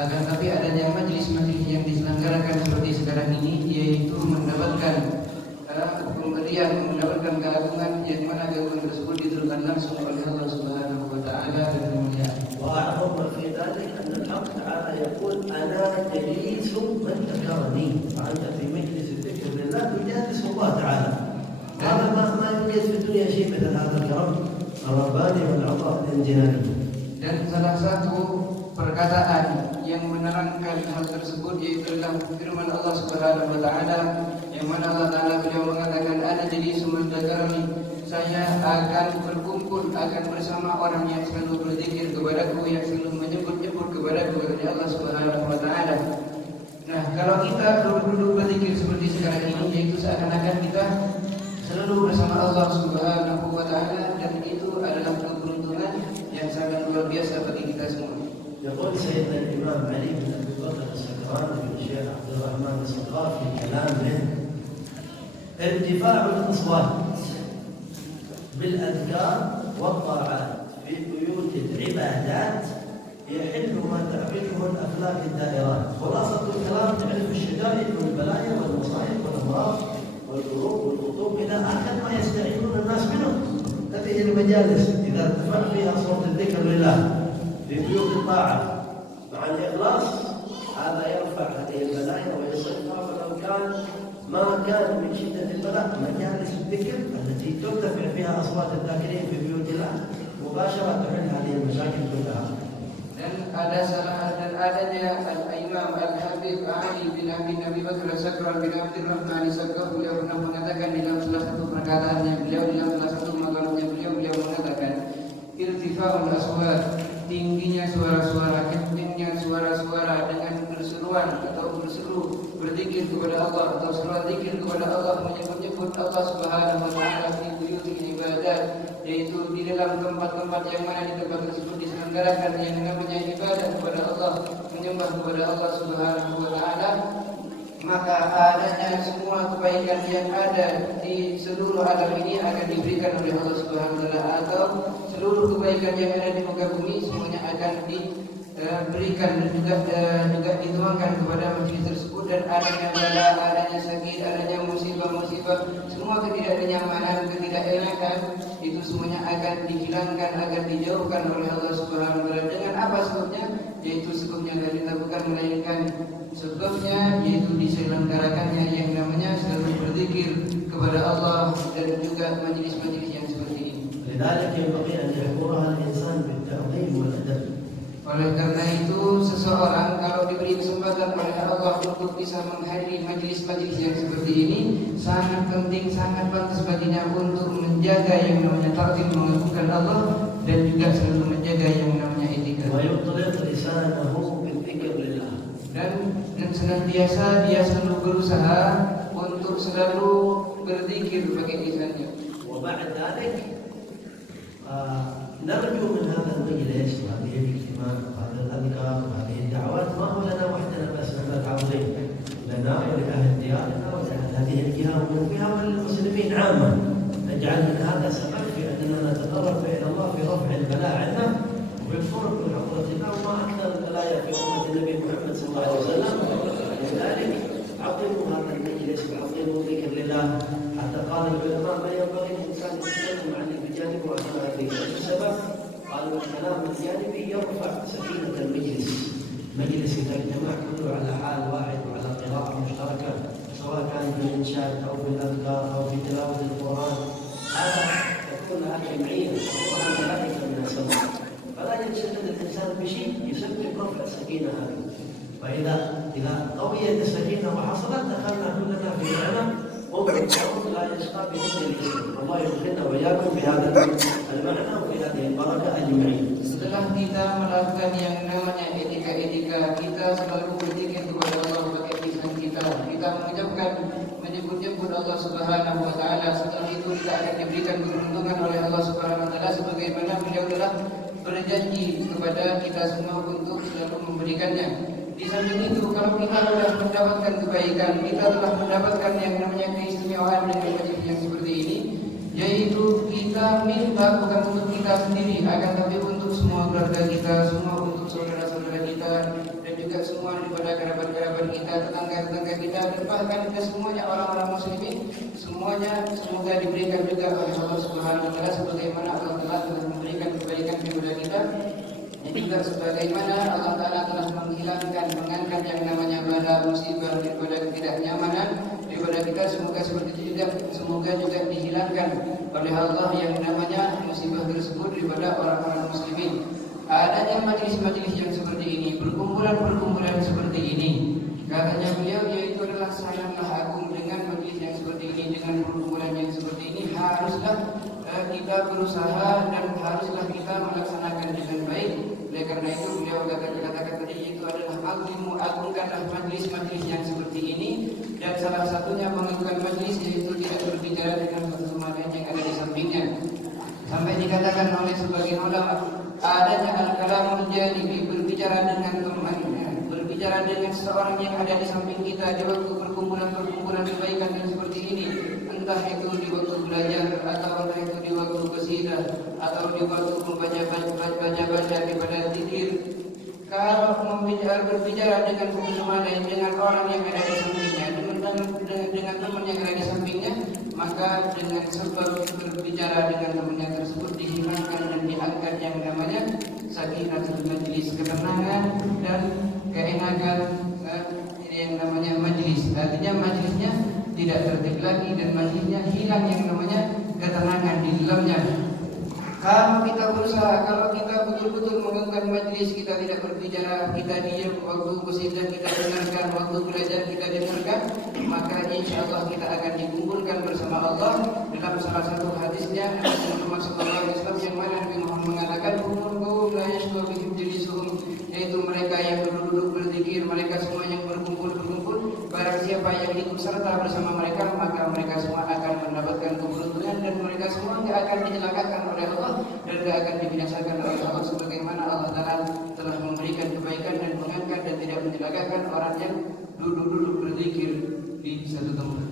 Akan tapi adanya majelis-majelis yang diselenggarakan seperti sekarang ini, yaitu mendapatkan pemberian, mendapatkan keagungan yang mana keagungan tersebut diturunkan langsung oleh Allah Subhanahu wa taala dan kemuliaan. وأعظم في ذلك أن الحق تعالى يقول أنا جليس من ذكرني، فأنت في مجلس الذكر لله تجالس الله تعالى. هذا ما يوجد في الدنيا شيء مثل هذا الكرم الرباني والعطاء الانجلالي. Dan salah satu perkataan yang menerangkan hal tersebut yaitu dalam firman Allah Subhanahu wa taala yang mana Allah taala beliau mengatakan ana jadi sumber dakarani, saya akan berkumpul, akan bersama orang yang selalu berzikir kepadaku, yang selalu menyebut-nyebut kepadaku, kata Allah Subhanahu wa taala. Nah, kalau kita duduk berzikir seperti sekarang ini, yaitu seakan-akan kita selalu bersama Allah Subhanahu wa taala, dan itu adalah keberuntungan yang sangat luar biasa bagi kita semua. يقول سيدنا الإمام علي بن أبي بكر السكراني بن الشيخ عبد الرحمن الصقافي في كلامه: ارتفاع الأصوات بالأذكار والطاعات في بيوت العبادات يحل ما تعرفه الأخلاق الدائرات. خلاصة الكلام تعرف الشدائد والبلايا والمصائب والأمراض والظروف والخطوب إلى آخر ما يستعينون الناس منه. هذه المجالس إذا ارتفع فيها صوت الذكر لله في بيوت الطاعة مع الإخلاص، هذا يرفع هذه البلايا ويصرفها. ولو كان ما كان من شدة البلاء مجالس الذكر التي ترتفع فيها أصوات الذاكرين في بيوت الله مباشرة تحل هذه المشاكل كلها. Dan adanya Al-Imam Al-Habib Ali bin Abi Bakr As-Sakran bin Abdul Rahman As-Sakran, beliau pernah mengatakan di dalam salah satu perkataannya beliau, di dalam salah satu makalamnya beliau mengatakan irtifa'ul aswat, tingginya suara-suara, kencingnya suara-suara dengan berseruan atau berseru berzikir kepada Allah atau seruan zikir kepada Allah, menyebut-nyebut Allah Subhanahu wa taala fi buyutil ibadat, yaitu di dalam tempat-tempat yang mana di tempat tersebut diselenggarakan yang namanya ibadah kepada Allah, menyembah kepada Allah Subhanahu wa taala, maka adanya semua kebaikan yang ada di seluruh alam ini akan diberikan oleh Allah Subhanahu wa taala, atau seluruh kebaikan yang ada di muka bumi semuanya akan diberikan dan juga dituangkan kepada majelis tersebut. Dan adanya bala, adanya sakit, adanya musibah-musibah, semua ketidaknyamanan, ketidakenakan, itu semuanya akan dihilangkan, akan dijauhkan oleh Allah Subhanahu wa taala. Dengan apa sebabnya? Yaitu sebabnya dari kita bukan melainkan sebabnya yaitu diselenggarakannya yang namanya selalu berzikir kepada Allah dan juga majelis-majelis yang seperti ini. لذلك ينبغي أن يحضرها الإنسان بالتعظيم والأدب. Oleh karena itu seseorang kalau diberi kesempatan oleh Allah untuk bisa menghadiri majelis-majelis yang seperti ini, sangat penting, sangat pantas baginya untuk menjaga yang namanya ta'zim, mengagungkan Allah, dan juga selalu menjaga yang namanya etika. Dan senantiasa dia selalu berusaha untuk selalu berzikir pakai lisannya. وبعد ذلك نرجو من هذا المجلس وهذه الاجتماع وهذا الأذكار وهذه الدعوات ما هو لنا وحدنا بس، نحن تعظيم لنا ولأهل ديارنا ولأهل هذه الجهة ومن فيها وللمسلمين عامة. نجعل من هذا سبب في أننا نتقرب إلى الله في رفع البلاء عنا وفي الفرق من عقوبة الله، وما أكثر البلايا في أمة النبي محمد صلى الله عليه وسلم. لذلك عظموا هذا المجلس وعظموا ذكر لله، حتى قال العلماء ما ينبغي للإنسان يتكلم عن الجانب وعن السبب. قالوا الكلام الجانبي يرفع سكينة المجلس. مجلس إذا اجتمع كله على حال واحد وعلى قراءة مشتركة، سواء كان في الإنشاد أو في الأذكار أو في تلاوة القرآن، هذا تكون جمعية وها ملائكة من السماء، فلا يتشدد الإنسان بشيء يسبب رفع السكينة هذه. فإذا قويت السكينة وحصلت دخلنا كلنا في معنى لا يشقى بإذن الله. الله يدخلنا وإياكم في هذا المعنى وفي هذه البركة أجمعين. Setelah kita melakukan yang namanya etika-etika, kita selalu berzikir kepada Allah pakai lisan kita. Kita mengucapkan, menyebut-nyebut Allah Subhanahu wa taala. Setelah itu kita akan diberikan keberuntungan oleh Allah Subhanahu wa taala sebagaimana beliau telah berjanji kepada kita semua untuk selalu memberikannya. Di samping itu, kalau kita telah mendapatkan kebaikan, kita telah mendapatkan yang namanya keistimewaan dengan majelis yang seperti ini, yaitu kita minta bukan untuk kita sendiri, akan tapi untuk semua keluarga kita, semua untuk saudara-saudara kita, dan juga daripada kerabat-kerabat kita, tetangga-tetangga kita, dan bahkan kita semuanya orang-orang muslimin, semuanya semoga diberikan juga oleh Allah Subhanahu wa taala sebagaimana Allah telah memberikan kebaikan kepada kita. Dan juga sebagaimana Allah Ta'ala telah menghilangkan, mengangkat yang namanya bala musibah daripada ketidaknyamanan daripada kita, semoga seperti itu juga, semoga juga dihilangkan oleh Allah yang namanya musibah tersebut daripada orang-orang muslimin. Adanya majelis-majelis yang seperti ini, perkumpulan-perkumpulan seperti ini, katanya beliau, yaitu adalah sangatlah agung. Dengan majelis yang seperti ini, dengan perkumpulan yang seperti ini, haruslah kita berusaha dan haruslah kita melaksanakan dengan baik. Oleh karena itu beliau katakan tadi, itu adalah agungkanlah majelis-majelis yang seperti ini, dan salah satunya mengagungkan majelis yaitu tidak berbicara dengan satu sama lain yang ada di sampingnya. Sampai dikatakan oleh sebagian ulama, adanya al-kalamul janibi, berbicara dengan temannya, berbicara dengan seorang yang ada di samping kita di waktu perkumpulan kebaikan yang seperti ini, entah itu di waktu belajar atau entah itu di waktu qasidah atau di waktu membaca daripada zikir. Kalau berbicara dengan teman lain, dengan orang yang ada di sampingnya, dengan teman yang ada di sampingnya, maka dengan sebab berbicara dengan temannya tersebut dihilangkan dan diangkat yang namanya sakinatul majlis, ketenangan dan keenakan yang namanya majlis. Artinya majlisnya tidak tertib lagi dan majlisnya hilang yang namanya ketenangan di dalamnya. Kalau kita berusaha, kalau kita betul-betul mengagungkan majlis, kita tidak berbicara, kita diam, waktu qasidah kita dengarkan, waktu belajar kita dengarkan, maka insya Allah kita akan dikumpulkan bersama Allah dalam salah satu hadisnya Nabi Muhammad SAW, yang mana Nabi Muhammad mengatakan, la yashqa bihim jalisuhum, yaitu mereka yang duduk berzikir, mereka semua yang berkumpul, barang siapa yang ikut serta bersama mereka, maka mereka semua akan mendapatkan keberuntungan dan mereka semua tidak akan dicelakakan oleh Allah dan tidak akan dibinasakan oleh Allah, sebagaimana Allah Ta'ala telah memberikan kebaikan dan mengangkat dan tidak mencelakakan orang yang duduk berzikir di satu tempat.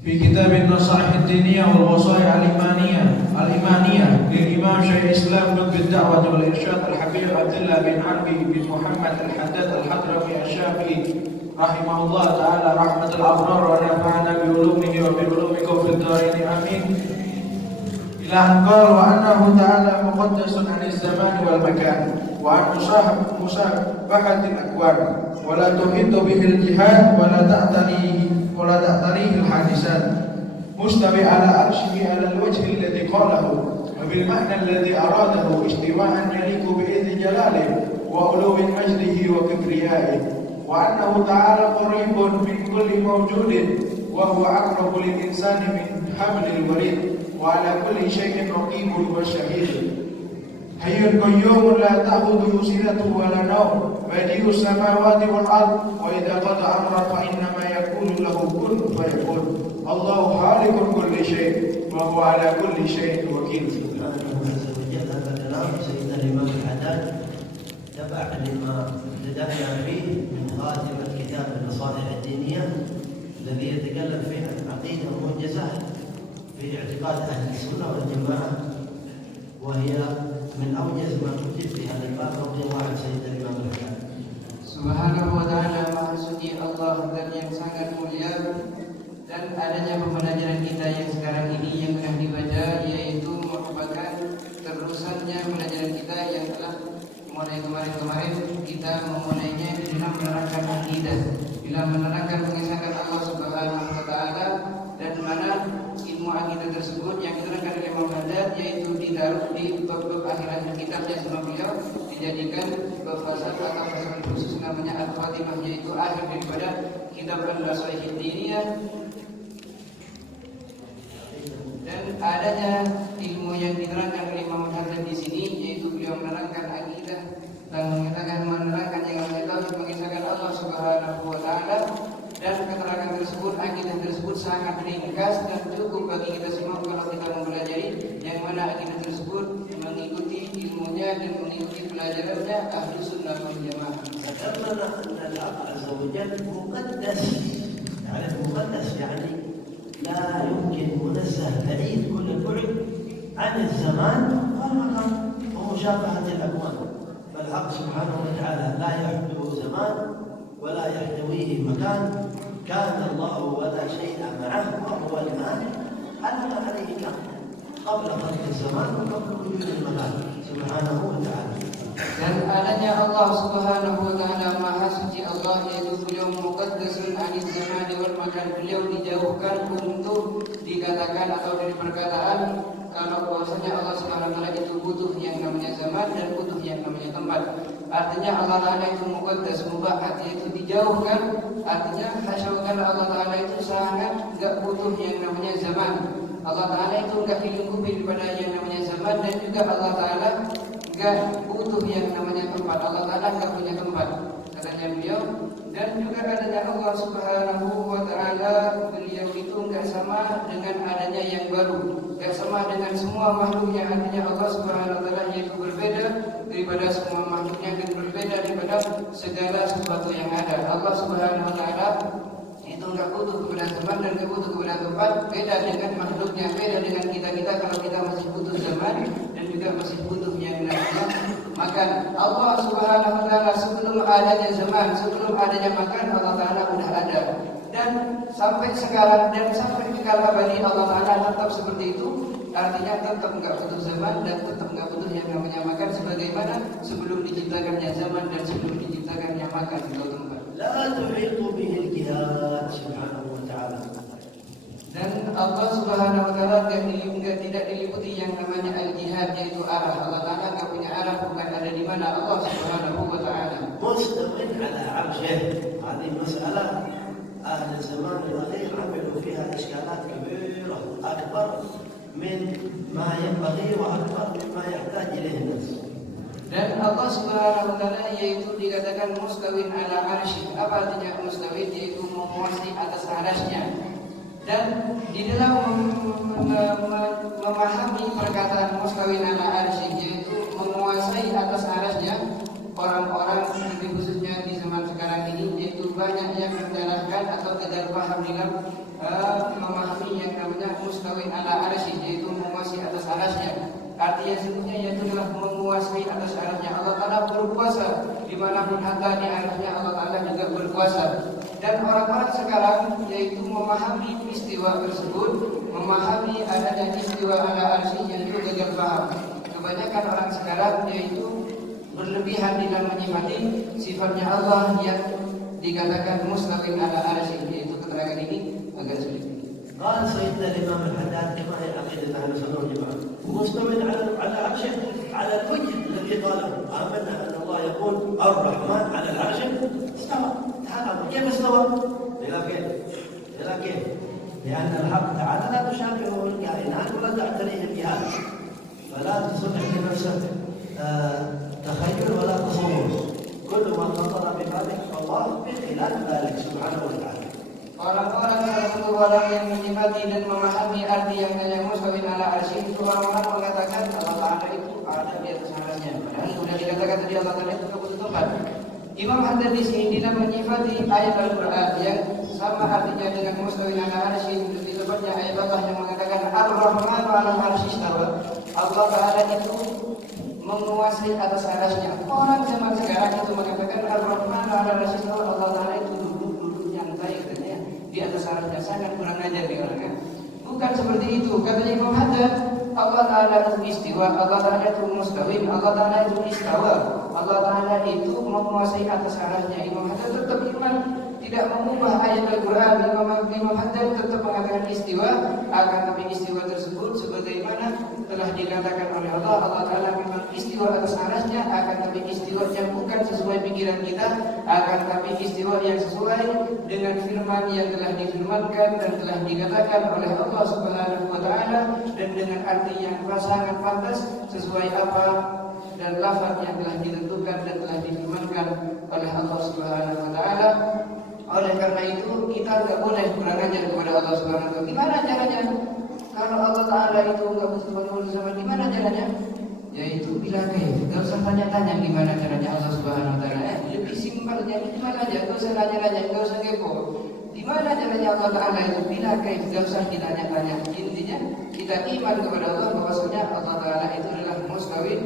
في كتاب النصائح الدينية والوصايا الإيمانية للإمام شيخ الإسلام قطب الدعوة والإرشاد الحبيب عبد الله بن عربي بن محمد الحداد الحضرمي الشافعي رحمه الله تعالى رحمة الأبرار ونفعنا بعلومه وبعلومكم في الدارين آمين. إلى أن قال وأنه تعالى مقدس عن الزمان والمكان وعن مشابهة الأكوان ولا تحيط به الجهاد ولا تعتريه الحادثات مستوي على عرشه على الوجه الذي قاله وبالمعنى الذي أراده استواء يليق بإذن جلاله وعلو مجده وكبريائه وأنه تعالى قريب من كل موجود وهو أقرب للإنسان من حبل الوريد وعلى كل شيء رقيب وشهيد حي قيوم لا تأخذه سنة ولا نوم بديع السماوات والأرض وإذا قضى أمرا فإنما يقول له كن فيكون الله خالق كل شيء وهو على كل شيء وكيل. سبحانه عز وجل. هذا كلام سيدنا الإمام الحداد تبع لما ابتدأنا فيه من خاتمة كتاب النصائح الدينية الذي يتكلم فيه عن عقيدة موجزة في اعتقاد أهل السنة والجماعة، وهي من أوجز ما كتب في هذا الباب رضي الله عن سيدنا الإمام الحداد. Subhanahu wa ta'ala, maha suci Allah dan yang sangat mulia. Dan adanya pembelajaran kita yang sekarang ini yang telah dibaca, yaitu merupakan terusannya pembelajaran kita yang telah mulai kemarin kita memulainya dalam menerangkan akidah, dalam menerangkan mengesahkan Allah Subhanahu wa ta'ala, dan mana ilmu akidah tersebut yang diterangkan oleh Imam Haddad, yaitu ditaruh di bab-bab akhir kitabnya sama beliau, dijadikan fasal atau fasal khusus namanya Al-Fatimah, yaitu akhir daripada kitab An-Nasha'ih Diniyah. Dan adanya ilmu yang diterangkan oleh Imam Haddad di sini, yaitu beliau menerangkan akidah dan menerangkan yang namanya mengisahkan Allah Subhanahu wa ta'ala, dan keterangan tersebut, akidah tersebut sangat ringkas dan cukup bagi kita semua kalau kita mempelajari, yang mana akidah tersebut mengikuti ilmunya dan mengikuti pelajarannya Ahlus Sunnah wal Jamaah. ذكرنا أن الله عز وجل مقدس، يعني مقدس يعني لا يمكن منزه بعيد كل البعد عن الزمان والمكان ومشابهة الأكوان، بل الحق سبحانه وتعالى لا يحدث زمان ولا يحتويه مكان، كان الله ولا شيء معه وهو المانع على ما عليه كان قبل خلق الزمان وقبل وجود المكان سبحانه وتعالى. Dan adanya Allah Subhanahu wa taala Maha Suci Allah, yaitu beliau muqaddasun anis zamani wal makan, beliau dijauhkan untuk dikatakan atau dari perkataan kalau bahwasanya Allah Subhanahu wa taala itu butuh yang namanya zaman dan butuh yang namanya tempat. Artinya Allah Taala itu muqaddas, mubahat, yaitu dijauhkan. Artinya hasyaukan Allah Taala itu sangat enggak butuh yang namanya zaman. Allah Taala itu enggak dilingkupi daripada yang namanya zaman, dan juga Allah Taala enggak butuh yang namanya tempat. Allah Ta'ala enggak punya tempat, katanya beliau. Dan juga adanya Allah Subhanahu wa Ta'ala, beliau itu enggak sama dengan adanya yang baru, enggak sama dengan semua makhluknya. Artinya Allah Subhanahu wa Ta'ala yaitu berbeda daripada semua makhluknya dan berbeda daripada segala sesuatu yang ada. Allah Subhanahu wa Ta'ala itu enggak butuh kepada zaman dan enggak butuh kepada tempat. Beda dengan makhluknya, beda dengan kita kalau kita masih butuh zaman dan juga masih butuh yang namanya makan. Allah Subhanahu wa taala sebelum adanya zaman, sebelum adanya makan, Allah Taala sudah ada. Dan sampai sekarang dan sampai kekal abadi Allah Taala tetap seperti itu. Artinya tetap enggak butuh zaman dan tetap enggak butuh yang namanya makan, sebagaimana sebelum diciptakannya zaman dan sebelum diciptakannya makan atau tempat. لا تحيط به الجهات سبحانه وتعالى. Dan Allah Subhanahu wa taala tidak diliputi yang namanya al-jihad, yaitu arah. Allah Taala enggak punya arah, bukan ada di mana Allah Subhanahu wa taala. مستو على عرشه. هذه مسألة أهل الزمان الأخير عملوا فيها إشكالات كبيرة أكبر من ما ينبغي وأكبر مما يحتاج إليه الناس. Dan Allah Subhanahu wa taala yaitu dikatakan mustawin ala arsy. Apa artinya mustawin? Yaitu menguasai atas arasy-Nya. Dan di dalam memahami perkataan mustawin ala arsy, yaitu menguasai atas arasy-Nya, orang-orang lebih khususnya di zaman sekarang ini yaitu banyak yang menyalahkan atau tidak paham dengan memahami yang namanya mustawin ala arsy, yaitu menguasai atas arasy-Nya. Artinya sesungguhnya yaitu adalah menguasai atas arasy-Nya. Allah Taala berkuasa dimanapun ada di arasy-Nya, Allah Taala juga berkuasa. Dan orang-orang sekarang yaitu memahami istiwa tersebut, memahami adanya istiwa ala arsy yang itu gagal paham. Kebanyakan orang sekarang yaitu berlebihan dalam menyifati sifatnya Allah yang dikatakan mustaqim ala arsy, yaitu keterangan ini agak sulit. قال سيدنا الإمام الحداد كما هي عقيدة أهل السنة والجماعة مستوى على عرشه على الوجه الذي قاله آمنا أن الله يقول الرحمن على العرش استوى. تعالى كيف استوى؟ إلى كيف؟ لأن الحق تعالى لا تشابهه الكائنات ولا تعتريه الجهات، فلا تصنع لنفسك تخيل ولا تصور. كل ما خطر ببالك الله بخلاف ذلك سبحانه وتعالى. Orang-orang salah satu orang yang menyifati dan memahami arti yang hanya mustawin ala arsy itu orang-orang mengatakan Allah Taala itu ada di atas arasy-Nya. Padahal sudah dikatakan tadi Allah Taala itu butuh tempat. Imam Haddad di sini dalam menyifati ayat Al-Qur'an yang sama artinya dengan mustawin ala arsy, di tempatnya ayat Allah yang mengatakan Ar-Rahman 'alal arsy istawa. Allah Taala itu menguasai atas arasy-Nya. Orang zaman sekarang itu mengatakan Ar-Rahman 'alal arsy istawa, Allah Taala itu duduk nyantai katanya di atas arasy-Nya. Sangat kurang ajar nih orangnya. Bukan seperti itu. Katanya Imam Haddad, Allah Ta'ala itu istiwa, Allah Ta'ala itu mustawin, Allah Ta'ala itu istawa, Allah Ta'ala itu menguasai atas arasy-Nya. Imam Haddad tetap iman, tidak mengubah ayat Al-Quran. Imam Haddad tetap mengatakan istiwa, akan tapi istiwa tersebut sebagaimana telah dikatakan oleh Allah, Allah Ta'ala memang istiwa atas arasy-Nya, akan tapi istiwa yang bukan sesuai pikiran kita, akan tapi istiwa yang sesuai dengan firman yang telah difirmankan dan telah dikatakan oleh Allah Subhanahu wa taala, dan dengan arti yang sangat pantas sesuai apa dan lafaz yang telah ditentukan dan telah difirmankan oleh Allah Subhanahu wa taala. Oleh karena itu kita tidak boleh kurang ajar kepada Allah Subhanahu wa taala. Gimana caranya? Kalau Allah Taala itu enggak butuh sama, gimana caranya? Yaitu bila enggak usah tanya-tanya gimana caranya Allah Subhanahu wa taala. Lebih simpelnya gimana aja, enggak usah nanya-nanya, enggak usah kepo. Gimana caranya Allah Taala itu bila enggak usah ditanya-tanya. Intinya kita iman kepada Allah bahwasanya Allah Taala itu adalah mustawin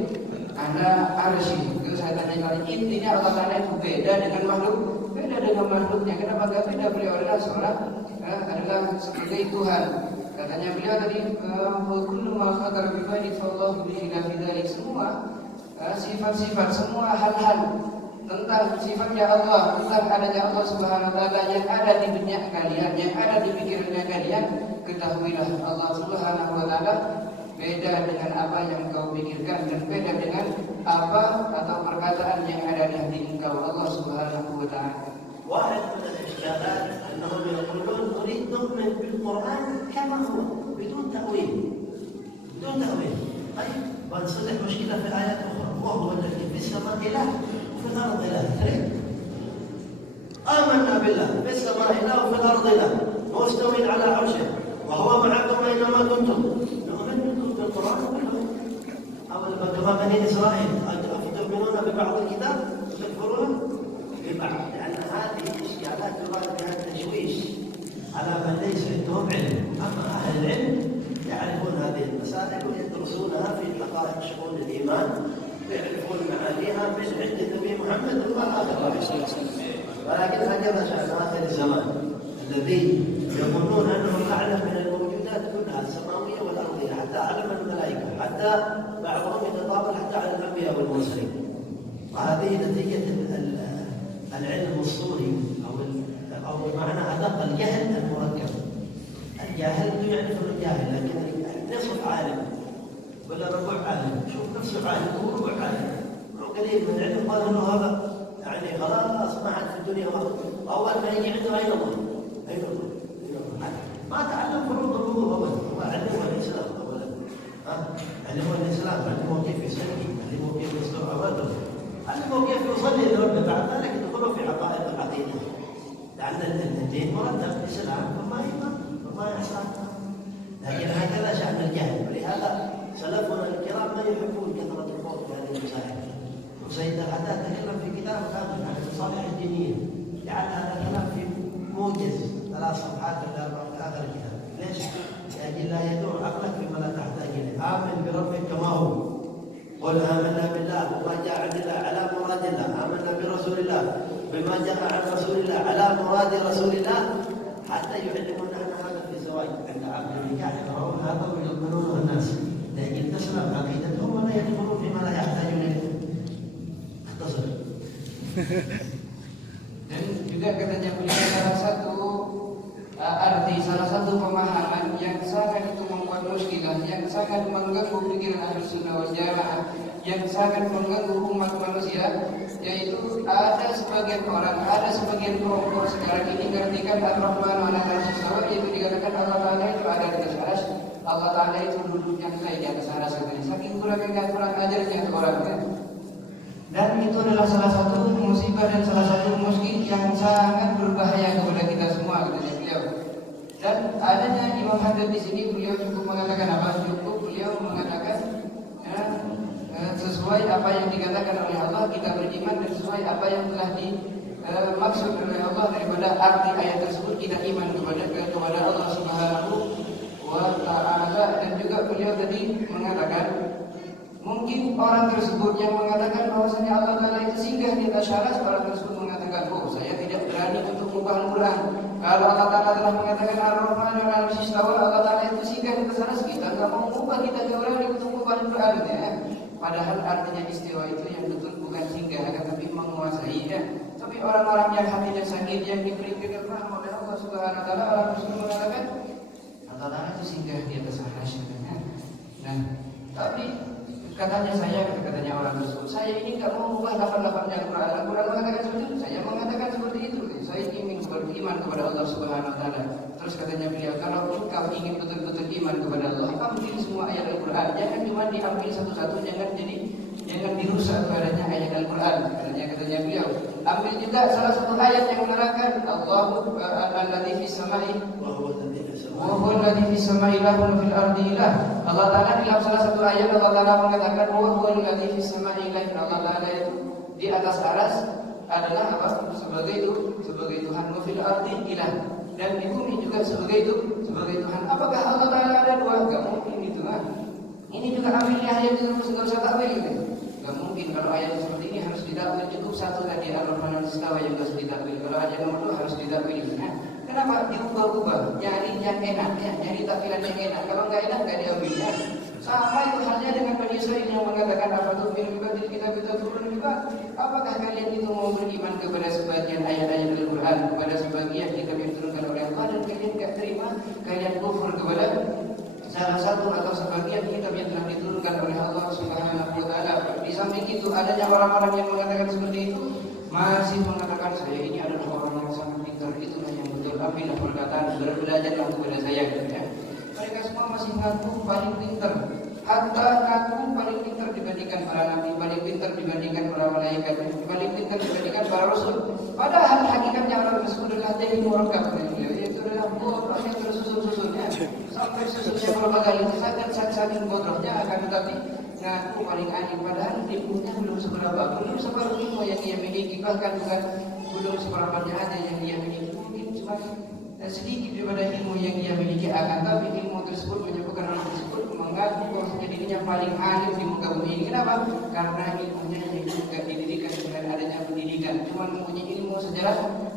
ala arsy. Enggak usah tanya Intinya Allah Ta'ala itu beda dengan makhluknya. Kenapa gak beda? Beliau adalah adalah sebagai Tuhan. Katanya beliau tadi, kullu ma khatara bi bali fallahu bihi la bidzalik. Semua sifat-sifat, semua hal-hal tentang sifatnya Allah, tentang adanya Allah Subhanahu wa taala yang ada di benak kalian, yang ada di pikirannya kalian, ketahuilah Allah Subhanahu wa taala beda dengan apa yang kau pikirkan dan beda dengan apa atau perkataan yang ada di hati engkau. Allah Subhanahu wa taala. واحد من الإشكالات أنهم يقولون نريد نؤمن بالقرآن كما هو بدون تأويل. طيب ونصلح مشكلة في آيات أخرى وهو الذي في السماء إله وفي الأرض إله. آمنا بالله في السماء إله وفي الأرض إله مستوٍ على عرشه وهو معكم أينما كنتم. نؤمن بالقرآن كله أو كما بني إسرائيل أفتؤمنون ببعض الكتاب وتكفرون ببعض، لأن هذه الإشكالات تراد بها التشويش على من ليس عندهم علم. أما أهل العلم يعرفون هذه المسائل ويدرسونها في حقائق شؤون الإيمان ويعرفون معانيها من عند النبي محمد صلى الله عليه وسلم. ولكن هكذا شأن آخر الزمان الذي يظنون أنهم أعلم من الموجودات كلها السماوية والأرضية، حتى أعلم الملائكة، حتى بعضهم يتطاول حتى على الأنبياء والمرسلين. وهذه نتيجة العلم الصوري أو بمعنى أدق الجهل المركب. الجاهل يعرف أنه جاهل لكن نصف عالم ولا ربع عالم، شوف نفسه عالم هو ربع عالم، قليل من العلم قال انه هذا يعني خلاص ما حد في الدنيا اول ما يجي عنده اين الله؟ ما تعلم فروض الوضوء ابدا، هو علمه الاسلام اولا، علمه الاسلام، علمه كيف يصلي، علمه كيف يستر عورته، علمه كيف يصلي لربه، بعد ذلك يدخله في حقائق العقيده، لان الدين مرتب الاسلام وما يحصل. لكن هكذا شأن الجهل، ولهذا سلفنا الكرام ما يحبون كثرة الخوض في هذه المسائل. وسيد الحداد تكلم في كتاب كامل عن المصالح الدينية، جعل هذا الكلام في موجز 3 صفحات إلى 4 في هذا الكتاب. ليش؟ لأجل لا يدور عقلك فيما لا تحتاج إليه. آمن بربك كما هو. قل آمنا بالله وما جاء عن الله على مراد الله، آمنا برسول الله بما جاء عن رسول الله على مراد رسول الله، حتى يعلمون أن هذا في زواج عند عبد النكاح يرون هذا ويضمنونه الناس، لكن تسلم عقيدتهم ولا يدخلون فيما لا يحتاجون إليه. اختصر. Dan juga katanya beliau salah satu pemahaman yang sangat itu membuat muskilah, yang sangat mengganggu pikiran Ahlus Sunnah wal Jamaah, yang sangat mengganggu umat manusia, yaitu ada sebagian orang, ada sebagian kelompok sekarang ini mengartikan Ar-Rahman wa al-Arsh istawa, yaitu dikatakan Allah Ta'ala itu ada di atas arsy, Allah Ta'ala itu duduknya di atas arsy. Saking kurang ajarnya orang kan. Dan itu adalah salah satu musibah dan salah satu muskil yang sangat berbahaya kepada kita semua, katanya beliau. Dan adanya Imam Haddad di sini, beliau cukup mengatakan apa? Beliau mengatakan sesuai apa yang dikatakan oleh Allah kita beriman, dan sesuai apa yang telah dimaksud oleh Allah daripada arti ayat tersebut kita iman kepada Allah Subhanahu wa Ta'ala. Dan juga beliau tadi mengatakan mungkin orang tersebut yang mengatakan bahwasanya Allah Ta'ala itu singgah di atas arsy, orang tersebut mengatakan, oh saya tidak berani untuk mengubah Al-Quran. Kalau Allah Ta'ala telah mengatakan Ar-Rahman wa al-Arsh istawa, Allah Ta'ala itu singgah di atas arsy, kita tidak mau mengubah, kita tidak berani untuk mengubah Al-Quran ya. Padahal artinya istiwa itu yang betul bukan singgah, akan tapi menguasai ya. Tapi orang-orang yang hatinya sakit, yang diberi kegerahan oleh Allah Subhanahu wa Ta'ala, orang tersebut mengatakan Allah Ta'ala itu singgah di atas arsy ya. Nah, tapi katanya orang tersebut, saya ini tidak mau mengubah lafaz-lafaznya Al-Quran. Al-Quran mengatakan seperti itu, saya mengatakan seperti itu. Saya ingin beriman kepada Allah Subhanahu wa Ta'ala. Terus katanya beliau, kalau engkau ingin betul-betul iman kepada Allah, ambil semua ayat Al-Quran. Jangan cuma diambil satu-satu, jangan dirusak padanya ayat Al-Quran. Katanya beliau, ambil juga salah satu ayat yang menerangkan Allahu alladzi fis samai wa huwa alladzi fis samai ilahun fil ardi ilah. Allah Ta'ala dalam salah satu ayat Allah Ta'ala mengatakan wa huwa alladzi fis samai ilahun. Allah Ta'ala itu di atas arsy adalah apa? Sebagai Tuhan, wa fil ardi ilah. Dan di bumi juga sebagai Tuhan. Apakah Allah Ta'ala ada dua? Enggak mungkin itu kan. Ini juga ambilnya ayat itu enggak usah takwil gitu. Enggak mungkin kalau ayat seperti ini harus ditakwil, cukup satu tadi Ar-Rahman istawa yang harus ditakwil. Kalau ada nomor 2 harus ditakwil. Nah, kenapa diubah-ubah? Nyari yang enak, ya, nyari takwilan yang enak. Kalau nggak enak nggak diambil. Ya. Sama itu halnya dengan Bani Israil yang mengatakan apa tuh min kita turun juga. Apakah kalian itu mau beriman kepada sebagian ayat-ayat Al-Quran, kepada sebagian kitab yang diturunkan oleh Allah, dan kalian nggak terima, kalian kufur kepada salah satu atau sebagian kitab yang telah diturunkan oleh Allah Subhanahu wa taala. Di samping itu adanya orang-orang yang mengatakan seperti itu, masih mengatakan saya ini adalah orang yang sangat pintar, itulah yang betul. Ambillah perkataan, belajarlah kepada saya. Ya. Mereka semua masih ngaku paling pintar, hatta ngaku paling pintar dibandingkan para nabi, paling pintar dibandingkan para malaikat, paling pintar dibandingkan para rasul. Padahal hakikatnya orang tersebut adalah dari orang kafir, yaitu adalah bodoh yang tersusun-susunnya sampai susunnya berapa kali, sangat bodohnya, akan tetapi ngaku paling alim. Padahal ilmunya belum seberapa, belum separuh ilmu yang dia miliki, bahkan bukan belum seperempatnya aja yang dia miliki, mungkin cuma sedikit daripada ilmu yang dia miliki. Akan tapi ilmu tersebut menyebutkan orang tersebut mengaku bahwasanya dirinya paling alim di muka bumi ini. Kenapa? Karena ilmunya yang juga dididikan dengan adanya pendidikan. Cuma mempunyai ilmu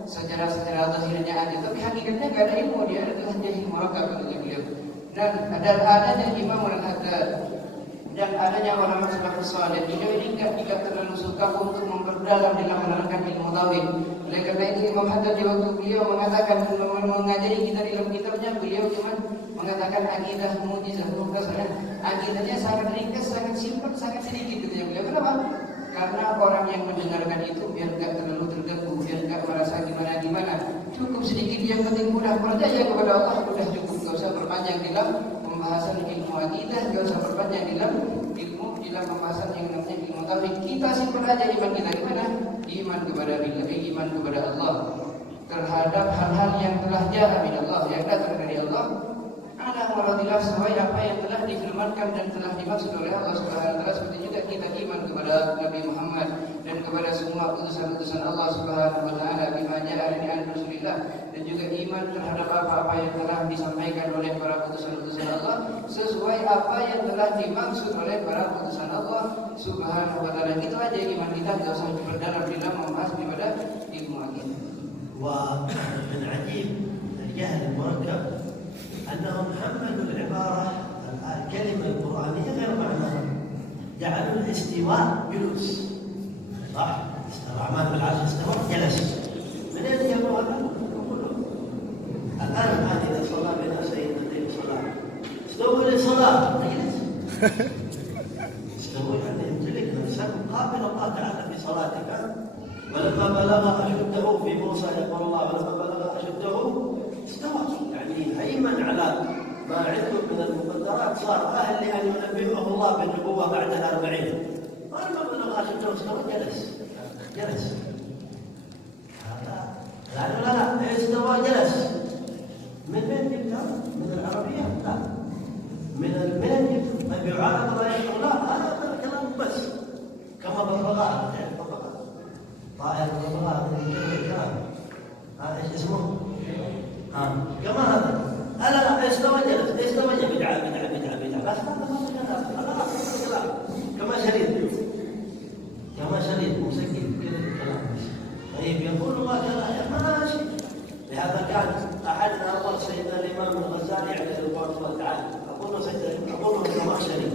sejarah zahirnya aja, tapi hakikatnya nggak ada ilmu. Dia adalah jahil murakab kata beliau. Dan adanya Imam Al-Haddad dan adanya ulama salafus saleh, beliau ini tidak terlalu suka untuk memperdalam dalam menerangkan ilmu tauhid. Oleh karena itu Imam Haddad di waktu beliau mengatakan mengajari kita dalam kitabnya, beliau cuma mengatakan akidah mujizah mukhtasar. Akidahnya sangat ringkas, sangat simpel, sangat sedikit gitu ya beliau. Kenapa? Karena orang yang mendengarkan itu biar enggak terlalu terganggu, biar enggak merasa gimana-gimana. Cukup sedikit, yang penting mudah percaya kepada Allah, sudah cukup. Enggak usah berpanjang dalam pembahasan ilmu akidah, enggak usah berpanjang dalam pembahasan yang namanya ilmu tauhid. Kita simpan aja iman kita gimana? Iman kepada iman kepada Allah terhadap hal-hal yang telah jaa min Allah, yang datang dari Allah. Ala maradilah sesuai apa yang telah difirmankan dan telah dimaksud oleh Allah Subhanahu wa taala. Seperti juga kita iman kepada Nabi Muhammad dan kepada semua utusan-utusan Allah Subhanahu wa taala bima jaa min Rasulillah, dan juga iman terhadap apa-apa yang telah disampaikan oleh para utusan-utusan Allah sesuai apa yang telah dimaksud oleh para utusan Allah Subhanahu wa taala. Itu aja iman kita, enggak usah diperdalam dalam membahas daripada ilmu akidah. ومن عجيب الجهل المركب أنهم حملوا العبارة الكلمة القرآنية غير معناها، جعلوا الاستواء جلوس، صح؟ الرحمن بالعرش استوى جلس. من أين جابوا هذا؟ الآن إذا صلى بنا سيدنا النبي صلى الله عليه وسلم استووا للصلاة اجلس. استووا يعني امتلك نفسك قابل الله تعالى في صلاتك. ولما بلغ أشده في موسى يقول الله ولما بلغ أشده استوى، يعني هيمن على ما عنده من المقدرات، صار أهل لأن ينبئه الله بالنبوة بعد 40. ولما بلغ أشده استوى جلس. هذا قالوا لا استوى جلس. من وين جبتها؟ من العربية؟ لا، من وين جبتها؟ طيب يعارض الله يقول لا، هذا كلام بس كما بالبغاء. طائر البغاء الكلام هذا ايش اسمه؟ كما هذا ألا استوى جلس، استوى بدعة بس هذا كما شريط مسكين كذا الكلام. طيب يقول الله تعالى ماشي. لهذا كان أحدنا أول سيدنا الإمام الغزالي عليه رضوان الله تعالى، أقول الزمخشري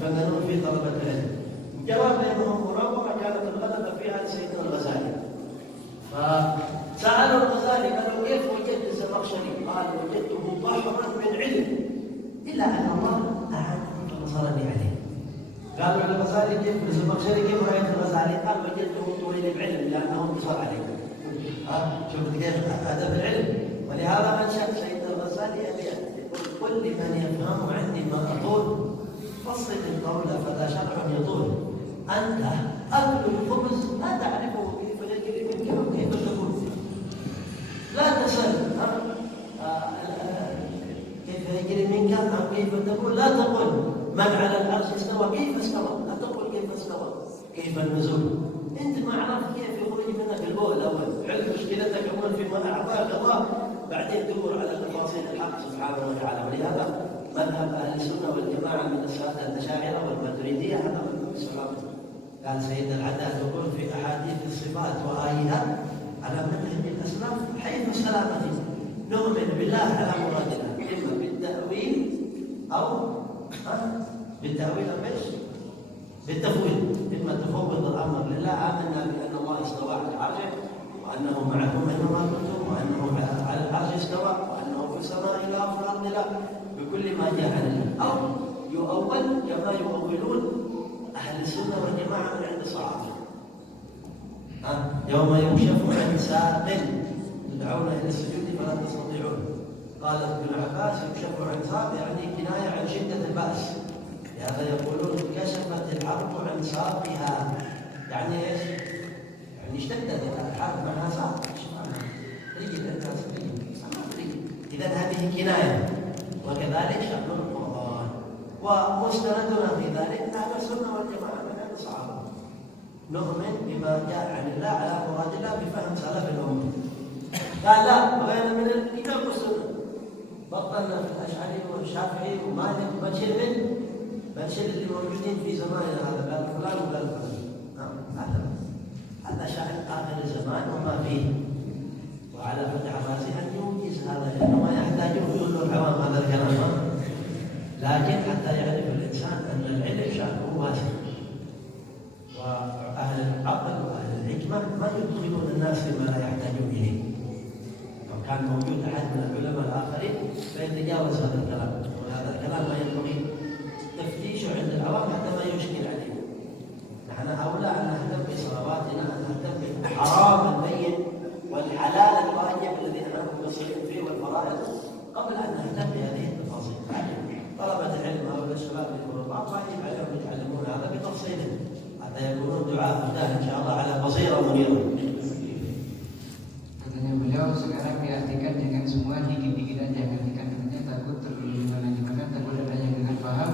فنانون في طلبة العلم، جواب بينهم مناظرة كانت الغلبة فيها سيدنا الغزالي. فسألوا الغزالي قالوا كيف وجدت الزمخشري؟ قال وجدته بحرا من علم إلا أن الله أعانني فنصرني عليه. قالوا الغزالي كيف الزمخشري كيف رأيت الغزالي؟ قال وجدته طويل العلم لأنه انتصر عليه. شوف كيف أدب العلم. ولهذا أنشأ سيدنا الغزالي أبيات يقول كل من يفهم عني ما أقول فصل القول فذا شرع يطول. أنت أكل الخبز لا تعرفه كيف يجري منك وكيف تقول. لا تسأل كيف يجري منك أو كيف تقول. لا تقل من على العرش استوى، كيف استوى؟ لا تقل كيف استوى، كيف النزول. أنت ما عرفت كيف يخرج منك البول الأول. علم مشكلتك أول فيما أعطاك الله، بعدين تدور على تفاصيل الحق سبحانه وتعالى. ولهذا مذهب أهل السنة والجماعة من الأشاعرة والماتريدية هذا مذهب السلام قال سيدنا العداد يقول في أحاديث الصفات وآيها على منهج الأسلاف حيث سلامته نؤمن بالله على مرادنا إما بالتأويل أو بالتأويل أو بالتفويض، إما تفوض الأمر لله آمنا بأن الله استوى على عرشه وأنه معكم أينما كنتم وأنه على العرش استوى وأنه في السماء إله وفي الأرض إله بكل ما جاء عن الله، أو يؤول كما يؤولون أهل السنة والجماعة من عند الصحابة يوم يكشف عن ساق تدعون إلى السجود فلا تستطيعون. قال ابن عباس يكشف عن ساق يعني كناية عن شدة البأس، لهذا يقولون كشفت الأرض عن ساقها، يعني ايش؟ يعني اشتدت الحرب معها ساق، رجل الناس رجل، إذا هذه كناية. وكذلك شأن القرآن، ومستندنا في ذلك أهل السنة والجماعة من أهل الصحابة نؤمن بما جاء عن الله على مراد الله بفهم سلف الأمة. قال لا بغينا من الكتاب والسنة، بطلنا في الأشعري والشافعي ومالك وبشر اللي موجودين في زماننا هذا، قال فلان وقال فلان. هذا شأن آخر الزمان وما فيه، وعلى فتح راسه أن يوجز هذا لأنه ما يحتاج كل العوام هذا الكلام، لكن حتى يعرف الإنسان أن العلم شأنه واسع، وأهل العقل وأهل الحكمة ما يدخلون الناس فيما لا يحتاجون إليه. لو كان موجود أحد من العلماء الآخرين فيتجاوز هذا الكلام، وهذا الكلام ما ينبغي تفتيشه عند العوام حتى ما يشكل عليه. نحن أولى أن نهتم بصلواتنا، أن نهتم بالحرام البين والحلال الواجب الذي نحن مقصرين فيه والفرائض قبل أن نهتم بهذه التفاصيل. طلبة العلم أو الشباب يقولون الله واجب عليهم يتعلمون هذا بتفصيله حتى يكونون دعاء الله إن شاء الله على بصيرة منيرة. Katanya beliau sekarang diartikan dengan semua dikit-dikit aja, jangan katanya takut terlalu gimana, takut ada yang dengan paham.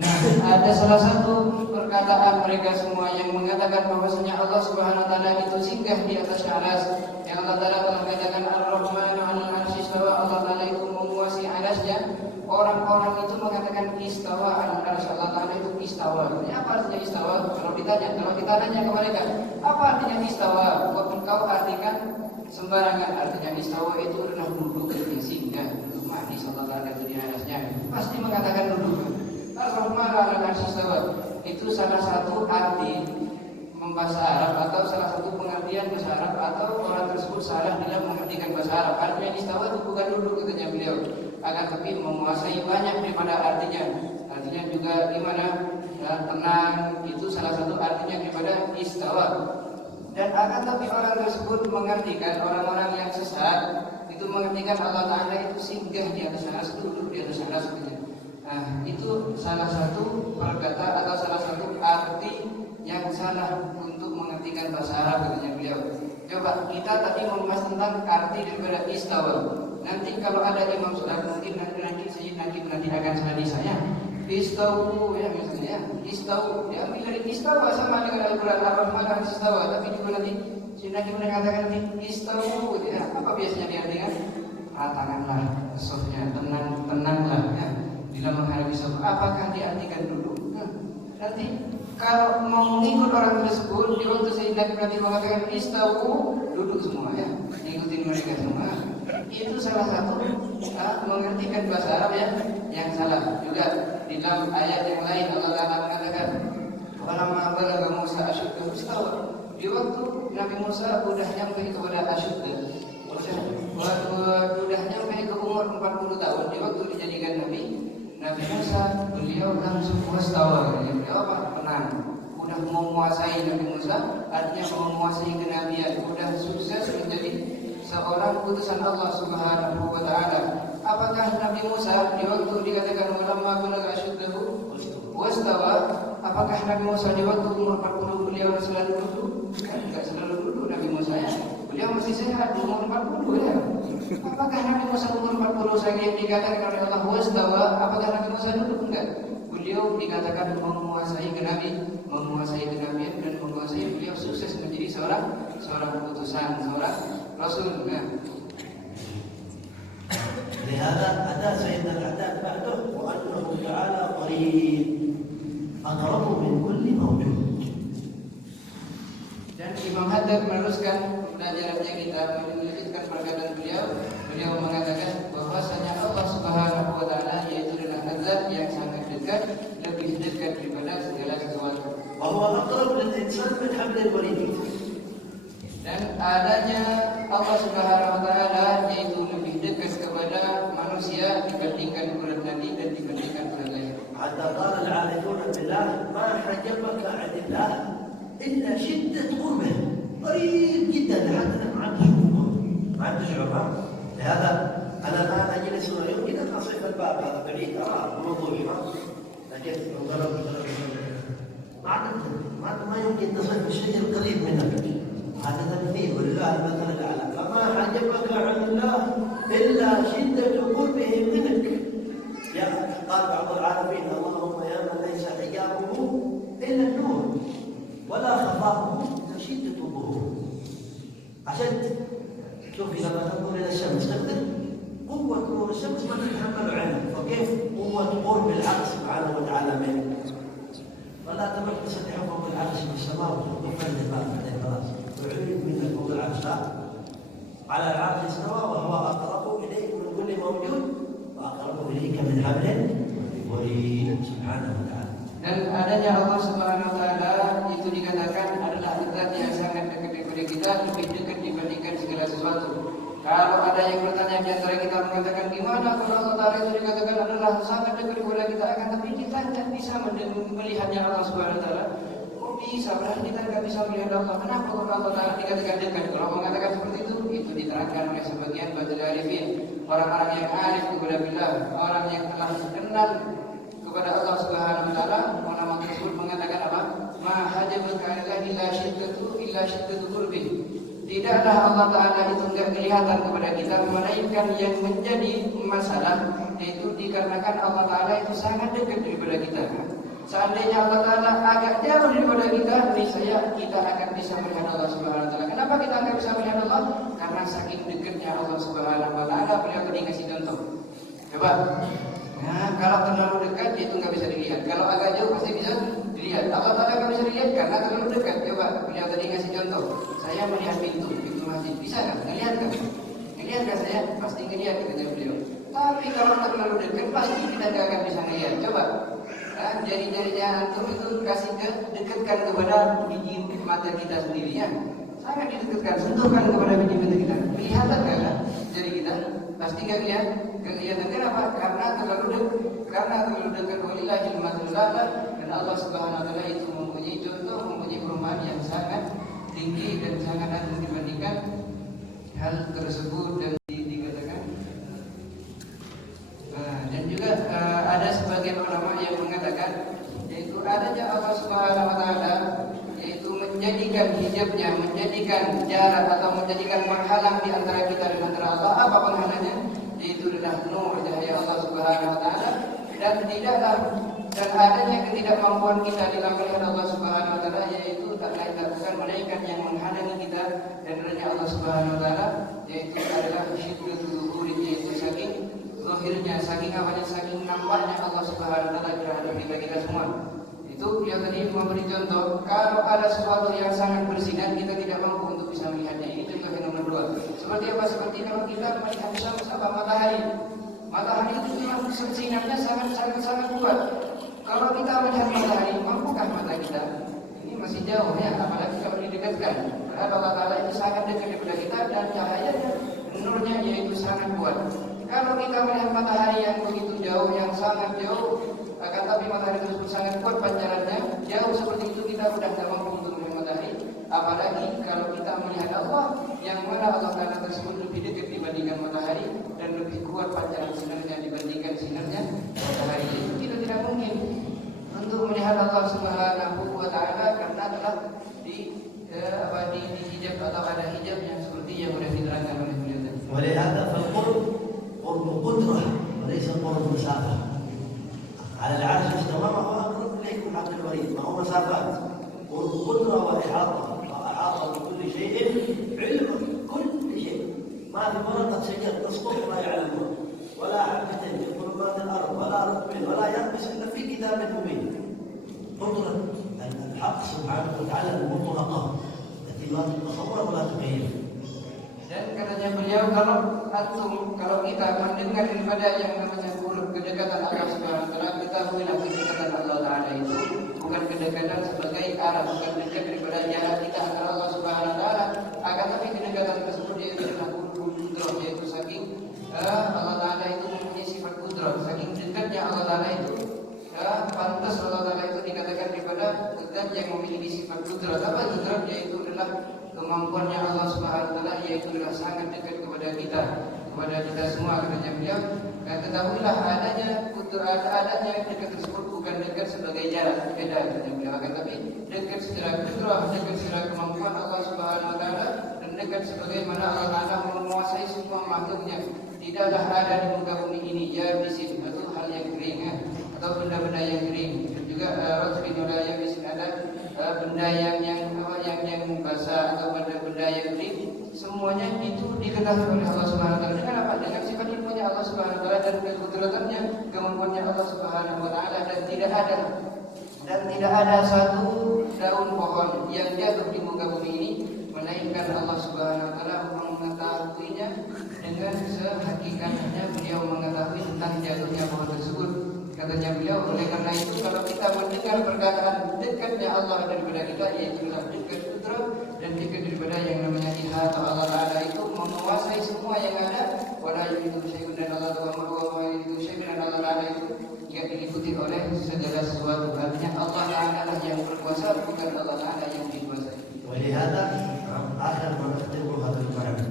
Nah, ada salah satu perkataan mereka semua yang mengatakan bahwasanya Allah Subhanahu wa taala itu singgah di atas arsy. Yang Allah taala telah katakan Ar-Rahmanu 'alal 'arsy istawa, Allah taala itu menguasai arsy-Nya. Orang-orang itu mengatakan istawa 'alal 'arsy, Allah taala itu istawa. Apa artinya istawa? Kalau kita nanya ke mereka, apa artinya istawa? Kau artikan sembarangan. Artinya istawa itu adalah duduk, singgah, duduk manis. Allah taala itu di arsy-Nya. Pasti mengatakan duduk. Ar-Rahmanu 'alal 'arsy istawa itu salah satu arti bahasa Arab atau salah satu pengertian bahasa Arab, atau orang tersebut salah dalam mengartikan bahasa Arab. Artinya istawa itu bukan duduk katanya beliau, akan tapi menguasai banyak daripada artinya. Artinya juga gimana? Ya, tenang, itu salah satu artinya daripada istawa. Dan akan tapi orang tersebut mengartikan, orang-orang yang sesat itu mengartikan Allah Ta'ala itu singgah di atas arsy, duduk di atas arsy. Nah, itu salah satu perkataan atau salah satu arti yang salah untuk mengartikan bahasa Arab katanya beliau. Coba kita tadi membahas tentang arti daripada istawa. Nanti kalau ada imam sholat mungkin nanti akan saladi saya. Istawu ya misalnya, istawu diambil dari istawa sama dengan Al-Quran Ar-Rahman dan istawa, tapi juga nanti mengatakan nanti istawu ya, apa biasanya diartikan? Tanganlah, softnya tenanglah ya. Bila menghadapi sholat, apakah diartikan dulu? Nanti kalau mau mengikut orang tersebut, di waktu Sayyidina Nabi mengatakan istawu, duduk semua ya, ikutin mereka semua. Itu salah satu mengartikan bahasa Arab ya, yang salah. Juga di dalam ayat yang lain Allah Taala mengatakan, "Walamma balagha Musa asyuddahu istawa." Di waktu Nabi Musa sudah nyampe kepada asyuddah, sudah nyampe ke umur 40 tahun. Di waktu dijadikan Nabi Musa, beliau langsung wastawa, beliau apa? Tenang. Udah menguasai Nabi Musa, artinya menguasai kenabian, udah sukses menjadi seorang utusan Allah Subhanahu wa taala. Apakah Nabi Musa di waktu dikatakan walamma balagha asyuddahu wastawa, apakah Nabi Musa di waktu umur 40 beliau selalu duduk? Kan enggak selalu duduk Nabi Musa ya. Beliau masih sehat di umur 40 ya. Apakah Nabi Musa umur 40 saja yang dikatakan oleh Allah wastawa? Apakah Nabi Musa duduk? Enggak. Beliau dikatakan menguasai kenabian dan menguasai, beliau sukses menjadi seorang utusan, seorang rasul. لهذا أتى سيدنا العداد بعده وأنه تعالى قريب أقرب من كل موجود. Imam Haddad meneruskan pelajarannya kita melanjutkan perkataan beliau mengatakan bahwasanya Allah Subhanahu wa taala yaitu adalah zat yang sangat dekat, lebih dekat daripada segala sesuatu. وهو أقرب للإنسان من حبل الوريد. Dan adanya Allah Subhanahu wa taala yaitu lebih dekat kepada manusia dibandingkan urat nadi dan dibandingkan urat leher. حتى قال العارفون بالله ما حجبك عن الله إلا شدة قربه، قريب جدا حتى ما عاد تشعر. لهذا أنا الآن أجلس ويمكن أن أصف الباب هذا بعيد أرى الموضوع، لكن ما يمكن تصف الشيء القريب منك. هذا تمثيل ولله المثل الأعلى. فما حجبك عن الله إلا شدة قربه منك. يا قال بعض العارفين اللهم يا من ليس حجابه إلا النور ولا خفاؤه إلا شدة الظهور. أشد. شوف لما تنظر إلى الشمس تقدر قوة نور الشمس ما تتحمل عينك، فكيف قوة قرب العرش سبحانه وتعالى منك؟ ولا تمر تستطيع فوق العرش في السماء وتفرد الباب بعدين خلاص وعلم منك فوق العرش. لا، على العرش استوى وهو أقرب إليك من كل موجود وأقرب إليك من حبل الوريد سبحانه وتعالى. Dan adanya Allah Subhanahu wa taala itu dikatakan adalah zat yang sangat dekat kepada kita, lebih dekat dibandingkan segala sesuatu. Kalau ada yang bertanya di antara kita mengatakan gimana kalau Allah Taala itu dikatakan adalah sangat dekat kepada kita, akan tapi kita tidak bisa melihatnya Allah Subhanahu wa taala. Kok bisa? Berarti kita tidak bisa melihat Allah. Kenapa kalau Allah Taala dikatakan dekat? Kalau mengatakan seperti itu diterangkan oleh sebagian ba'dul arifin, orang-orang yang arif kepada billah, orang yang telah kenal kepada Allah Subhanahu wa taala. Ulama tersebut mengatakan apa? Ma hajabaka illa syiddatu qurbi. Tidaklah Allah Ta'ala itu enggak kelihatan kepada kita, melainkan yang menjadi masalah yaitu dikarenakan Allah Ta'ala itu sangat dekat daripada kita. Seandainya Allah Ta'ala agak jauh daripada kita, niscaya kita akan bisa melihat Allah Subhanahu wa taala. Kenapa kita akan bisa melihat Allah? Karena saking dekatnya Allah Subhanahu wa taala. Beliau tadi kasih contoh. Coba. Nah, kalau terlalu dekat itu nggak bisa dilihat. Kalau agak jauh pasti bisa dilihat. Allah Ta'ala nggak bisa dilihat karena terlalu dekat. Coba, beliau tadi ngasih contoh. Saya melihat pintu masjid, bisa kan? Ngelihat kan? Ngelihat kan saya? Pasti ngelihat kata beliau. Tapi kalau terlalu dekat pasti kita nggak akan bisa ngelihat. Coba, nah, jari-jarinya antum itu kasih dekatkan kepada biji mata kita sendiri ya. Sangat didekatkan, sentuhkan kepada biji mata kita. Kelihatan kan jari kita? Pasti nggak lihat. Kelihatan kenapa? Karena terlalu dekat. Walillahil mathalul a'la. Dan Allah Subhanahu wa taala itu mempunyai contoh, mempunyai perumpamaan yang sangat tinggi dan sangat agung dibandingkan hal tersebut. Dan dikatakan dan juga ada sebagian ulama yang mengatakan yaitu adanya Allah Subhanahu wa taala yaitu menjadikan hijabnya, menjadikan jarak atau menjadikan penghalang di antara kita dan antara Allah. Apa penghalangnya? Yaitu adalah nur cahaya Allah Subhanahu wa taala, dan adanya ketidakmampuan kita dalam melihat Allah Subhanahu wa taala yaitu tak lain tak bukan malaikat yang menghalangi kita dan adanya Allah Subhanahu wa taala yaitu adalah syiddatul zuhuri, yaitu saking zahirnya, saking apanya, saking nampaknya Allah Subhanahu wa taala terhadap kita semua. Itu dia tadi memberi contoh, kalau ada sesuatu yang sangat bersinar kita tidak mampu untuk bisa melihatnya. Ini contoh yang nomor 2. Seperti apa? Seperti kalau kita melihat sama matahari. Matahari itu memang sinarnya sangat kuat. Kalau kita melihat matahari, mampukah mata kita? Ini masih jauh ya, apalagi kalau didekatkan. Karena Allah Ta'ala itu sangat dekat kepada kita dan cahayanya, nurnya yaitu sangat kuat. Kalau kita melihat matahari yang begitu jauh, yang sangat jauh, akan tapi matahari tersebut sangat kuat pancarannya, jauh seperti itu kita sudah tidak mampu untuk melihat matahari. Apalagi kalau kita melihat Allah, yang mana Allah Ta'ala tersebut lebih dekat dibandingkan matahari dan lebih kuat pancaran sinarnya dibandingkan sinarnya matahari. Itu kita tidak mungkin untuk melihat Allah Subhanahu wa taala karena telah di hijab atau ada hijab yang seperti yang sudah diterangkan oleh beliau tadi. ولهذا فالقرب قرب قدرة وليس قرب مسافة. على العرش استوى وهو أقرب إليك من حبل الوريد، ما هو مسافات. قرب قدرة وإحاطة بكل شيء، علم كل شيء. ما في ورقة شجر تسقط ما يعلمون، ولا حبة في ظلمات الأرض، ولا رطب ولا يابس إلا في كتاب مبين. قدرة الحق سبحانه وتعالى المطلقة التي لا تتصور ولا تخيل. Dan katanya beliau, kalau kita mendengar daripada yang namanya huruf kedekatan Allah Subhanahu wa taala, ketahuilah kedekatan Allah Taala itu bukan kedekatan sebagai arah, bukan dekat daripada jarak kita antara Allah Subhanahu wa taala, akan tapi kedekatan tersebut yaitu adalah kudrah, yaitu saking Allah Taala itu mempunyai sifat kudrah, saking dekatnya Allah Taala itu pantas Allah Taala itu dikatakan daripada zat yang memiliki sifat kudrah. Apa kudrah? Yaitu adalah kemampuannya Allah Subhanahu wa taala, yaitu adalah sangat dekat kepada kita semua. Katanya beliau, ketahuilah adanya dekat tersebut bukan dekat sebagai jarak, beda katanya beliau, akan tapi dekat secara kudrah, dekat secara kemampuan Allah Subhanahu wa taala, dan dekat sebagaimana Allah Taala menguasai semua makhluknya. Tidaklah ada di muka bumi ini yabisin, atau hal yang kering atau benda-benda yang kering, dan juga rajbin wala yabisin, ada benda yang basah atau benda-benda yang kering, semuanya itu diketahui oleh Allah Subhanahu wa taala. Dengan apa? Dengan sifat ilmunya Allah Subhanahu wa taala dan kekudratannya, kemampuannya Allah Subhanahu wa taala, dan tidak ada satu daun pohon yang jatuh di muka bumi ini melainkan Allah Subhanahu wa taala mengetahuinya dengan sehakikatnya beliau mengetahui tentang jatuhnya pohon tersebut. Katanya beliau, oleh karena itu kalau kita mendengar perkataan dekatnya Allah daripada kita, yaitu dekat kudrah dan dekat daripada yang namanya ihata Allah Taala itu menguasai semua yang ada, wala yuhitu syai'un, dan Allah Taala itu tidak diikuti oleh segala sesuatu. Artinya Allah Taala lah yang berkuasa, bukan Allah Taala yang dikuasai. ولهذا آخر ما نختم هذا المعنى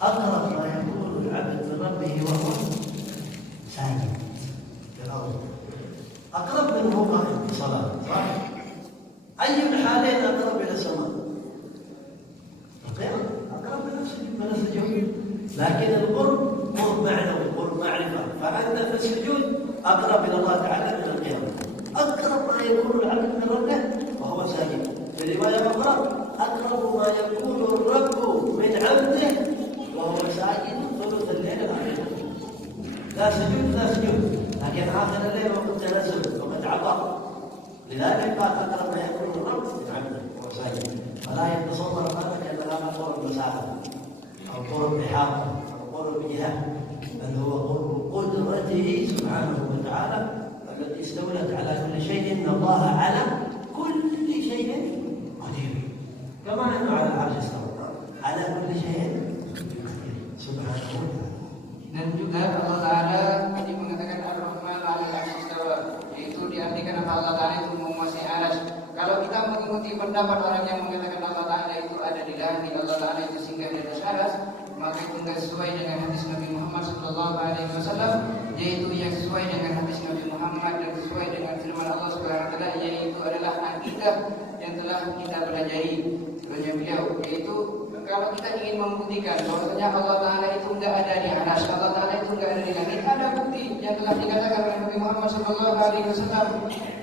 أقرب ما يكون العبد من ربه وهو ساجد في الأرض، أقرب منه قائم في صلاة، صح؟ أي الحالين أقرب إلى السماء؟ القيام أقرب من السجود، لكن القرب قرب معنوي، قرب معرفة، فأنت في السجود أقرب إلى الله تعالى من القيام. أقرب ما يكون العبد من ربه وهو ساجد. في رواية أخرى أقرب ما يكون الرب من عبده وهو ساجد ثلث الليل الأخير. لا سجود، لكن آخر الليل وقت تنزل وقت عطاء. لذلك قال أقرب ما يكون الرب من عبده وهو ساجد. فلا يتصور ذلك أن هذا قرب مسافة أو قرب إحاطة أو قرب جهة، بل هو قرب قدرته سبحانه وتعالى التي استولت على كل شيء. إن الله على كل شيء قدير، كما أنه على العرش استوى على كل شيء سبحانه وتعالى. Dan juga Allah Taala ini mengatakan Ar-Rahman 'alal 'arsy istawa, yaitu diartikan Allah Taala itu menguasai arsy. Kalau kita mengikuti pendapat orang yang mengatakan Allah Taala itu ada di langit, Allah Taala itu singgah di atas arsy, maka itu tidak sesuai dengan hadis Nabi Muhammad SAW, yaitu yang sesuai dengan hadis Nabi Muhammad dan sesuai dengan firman Allah Subhanahu wa taala, yaitu adalah akidah yang telah kita pelajari. Sebenarnya beliau, yaitu kalau kita ingin membuktikan bahwasanya Allah Taala itu tidak ada di arsy, Allah Taala itu tidak ada di langit, ada bukti yang telah dikatakan oleh Nabi Muhammad SAW.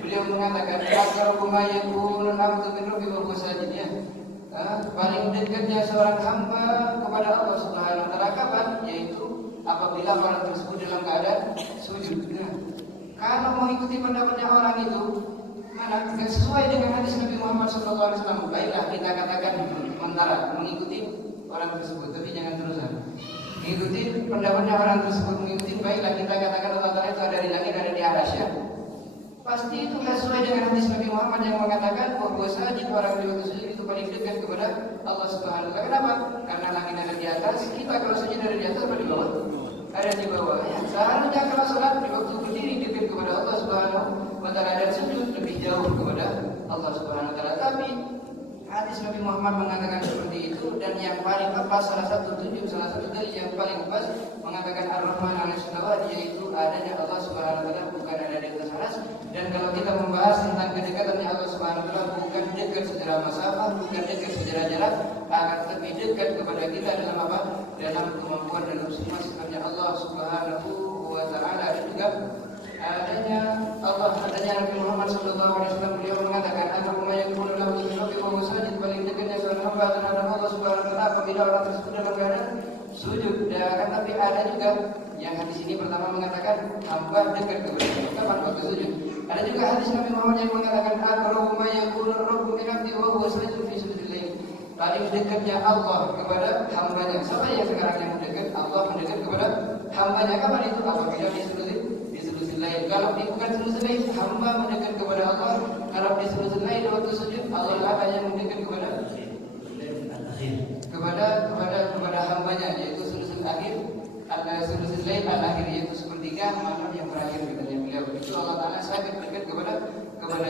Beliau mengatakan, aqrabu ma yakunul 'abdu min rabbihi wa huwa sajid. Paling dekatnya seorang hamba kepada Allah Subhanahu wa taala kapan? Yaitu apabila orang tersebut dalam keadaan sujud. Nah, kalau mengikuti pendapatnya orang itu mana tidak sesuai dengan hadis Nabi Muhammad SAW, baiklah kita katakan sementara mengikuti orang tersebut, tapi jangan terusan. Mengikuti pendapatnya orang tersebut, baiklah kita katakan Allah Taala itu ada di langit, ada di arsy. Pasti itu tidak sesuai dengan hadis Nabi Muhammad yang mengatakan bahwa sajid orang di waktu sujud itu paling dekat kepada Allah Subhanahu wa taala. Kenapa? Karena langit ada di atas, kita kalau sujud ada di atas atau di bawah? Ada di bawah. Ya, seharusnya kalau salat di waktu berdiri dekat kepada Allah Subhanahu wa taala, dan sujud lebih jauh kepada Allah Subhanahu wa taala. Tapi hadis Nabi Muhammad mengatakan seperti itu, dan yang paling tepat salah satu dari yang paling pas mengatakan Ar-Rahman 'alal 'arsy istawa, yaitu adanya Allah Subhanahu wa taala, bukan ada di atas arsy. Dan kalau kita membahas tentang kedekatannya Allah Subhanahu wa taala, bukan dekat secara masafah, bukan dekat secara jarak, akan lebih dekat kepada kita dalam apa? Dalam kemampuan, dalam semua sifatnya Allah Subhanahu wa taala. Dan juga adanya Nabi Muhammad SAW, beliau mengatakan aqrabu ma yakunu lahu min rabbihi wa huwa sajid, paling dekatnya seorang hamba terhadap Allah Subhanahu wa taala apabila orang tersebut dalam keadaan sujud. Dan tapi ada juga yang hadis ini pertama mengatakan hamba dekat kepada Allah kapan? Waktu sujud. Ada juga hadis Nabi Muhammad yang mengatakan aqrabu ma yakunu rabbu min 'abdihi wa huwa sajid fi sujudil lail, paling dekatnya Allah kepada hambanya. Siapa yang sekarang yang mendekat? Allah mendekat kepada hambanya. Kapan itu? Apabila di sulusul lail. Kalau bukan sulusul lail, hamba mendekat kepada Allah. Kalau di sulusul lail waktu sujud, Allah lah yang mendekat kepada hambanya, yaitu sulusul akhir, sulusul lail al-akhir, yaitu sepertiga malam yang terakhir katanya beliau. Itu Allah Taala sangat dekat kepada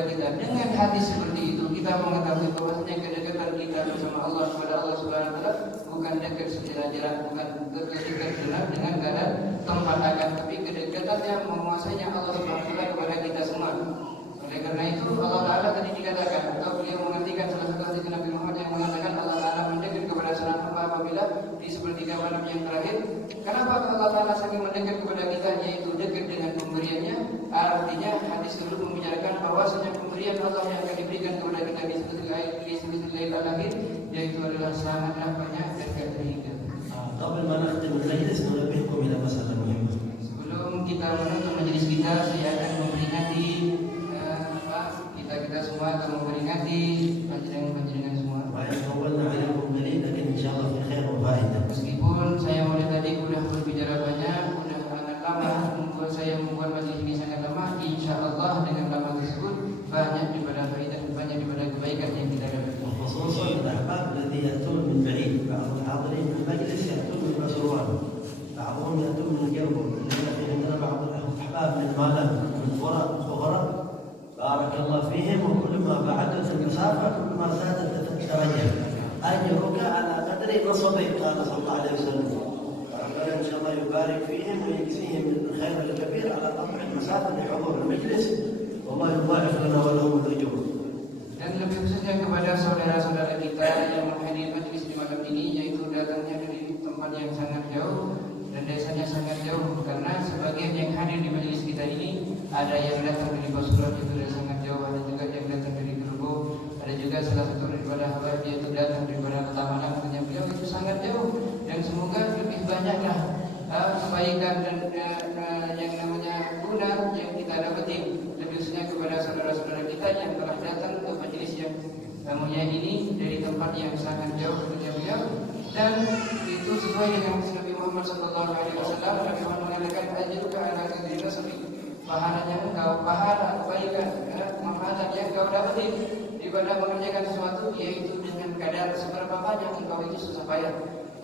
kita. Dengan hati seperti itu kita mengetahui bahwasanya kedekatan kita bersama Allah kepada Allah Subhanahu wa taala bukan dekat secara jarak, bukan dekat dengan keadaan tempat akan, tapi kedekatannya menguasainya Allah Subhanahu wa taala kepada kita semua. Oleh karena itu Allah Taala tadi dikatakan atau beliau mengartikan salah satu hadis Nabi Muhammad yang mengatakan Allah Taala mendekat kepada seorang hamba apabila di sepertiga malam yang terakhir. Kenapa Allah Taala saking mendekat kepada kita, yaitu dekat dengan pemberiannya? Artinya hadis tersebut membicarakan bahwasanya pemberian Allah yang akan diberikan kepada kita di sulusul lail al-akhir yaitu adalah sangatlah banyak dan tidak terhingga. قبل ما نختم المجلس ننبهكم إلى مسألة مهمة. Sebelum kita menutup majelis kita, saya akan memperingati kita semua atau memperingati panjenengan semua. وإن طولنا عليكم قليل لكن إن شاء الله في خير وفائدة. Meskipun saya mulai tadi sudah berbicara banyak, sudah sangat lama, membuat majelis ini sangat lama, insya Allah dengan lama tersebut banyak daripada faidah, banyak daripada kebaikan yang kita dapat. خصوصا الأحباب الذين يأتون من بعيد، بعض الحاضرين في المجلس يأتون من مسروان، بعضهم يأتون من جنبه، في عندنا بعض الأحباب من مالم، من قرى أخرى، بارك الله فيهم، وكلما بعدت المسافة كلما زادت الدرجة. أجرك على قدر نصبك قال صلى الله عليه وسلم. ربنا إن شاء الله يبارك فيهم ويجزيهم من الخير الكبير على قطع المسافة لحضور المجلس، والله يضاعف لنا ولهم الأجور. Dan lebih khususnya kepada saudara-saudara kita yang menghadiri majelis di malam ini, yaitu datangnya dari tempat yang sangat jauh dan desanya sangat jauh, karena sebagian yang hadir di majelis kita ini ada yang datang dari Basuran, itu sudah sangat jauh, ada juga yang datang dari Gerbo, ada juga salah satu daripada hamba dia itu datang daripada Kota Malang, katanya beliau itu sangat jauh. Dan semoga lebih banyaklah kebaikan dan yang namanya guna yang kita dapetin, lebih khususnya kepada saudara-saudara kita yang telah datang ke majelis yang mulia ini dari tempat yang sangat jauh katanya beliau. Dan itu sesuai dengan Nabi Muhammad sallallahu alaihi wasallam. Nabi Muhammad mengatakan ajruka ala qadri nasbi, pahalanya engkau, pahala kebaikan, manfaat yang engkau dapetin daripada mengerjakan sesuatu, yaitu dengan kadar seberapa banyak engkau itu susah payah.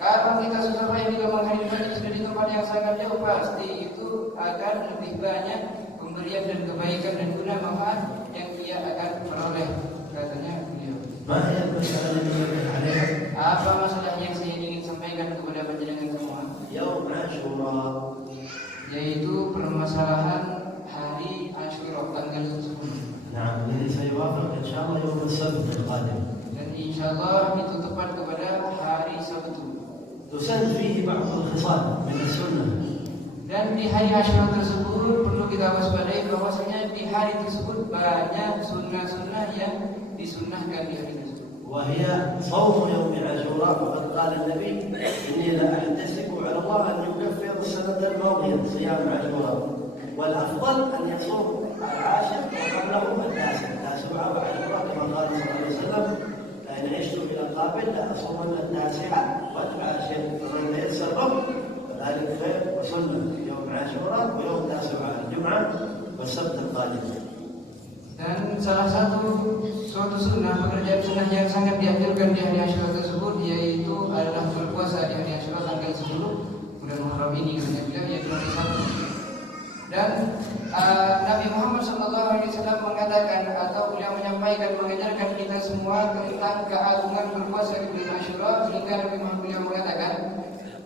Kalau kita susah payah juga menghadiri majelis dari tempat yang sangat jauh, pasti itu akan lebih banyak pemberian dan kebaikan dan guna manfaat yang dia akan peroleh, katanya beliau. Apa masalah yang saya ingin sampaikan kepada panjenengan semua? Yaum Ashura, yaitu permasalahan hari Ashura tanggal 10. Nah, jadi saya wafak insyaallah yaum Sabt al-qadim. Dan insyaallah itu tepat kepada hari Sabtu. Tusan fihi ba'd al-khisal min as-sunnah. Dan di hari Ashura tersebut perlu kita waspadai bahwasanya di hari tersebut banyak sunnah-sunnah yang disunnahkan di hari tersebut. وهي صوم يوم عاشوراء، فقد قال النبي إني لأحتسب على الله أن يكفر السنة الماضية صيام عاشوراء، والأفضل أن يصوم العاشر وقبله التاسع وعاشوراء كما قال صلى الله عليه وسلم فإن عشت إلى القابل لأصومن التاسعة والعاشر، فمن تيسر له فذلك خير وسنة يوم عاشوراء ويوم تاسع الجمعة والسبت القادم. Dan salah suatu sunnah, pekerjaan sunnah yang sangat dianjurkan di hari Ashura tersebut, yaitu adalah berpuasa di hari Ashura tanggal 10 bulan Muharram ini, yaitu hari Sabtu. Dan Nabi Muhammad SAW mengatakan atau beliau menyampaikan, mengajarkan kita semua tentang keagungan berpuasa di bulan Ashura, sehingga Nabi Muhammad beliau mengatakan,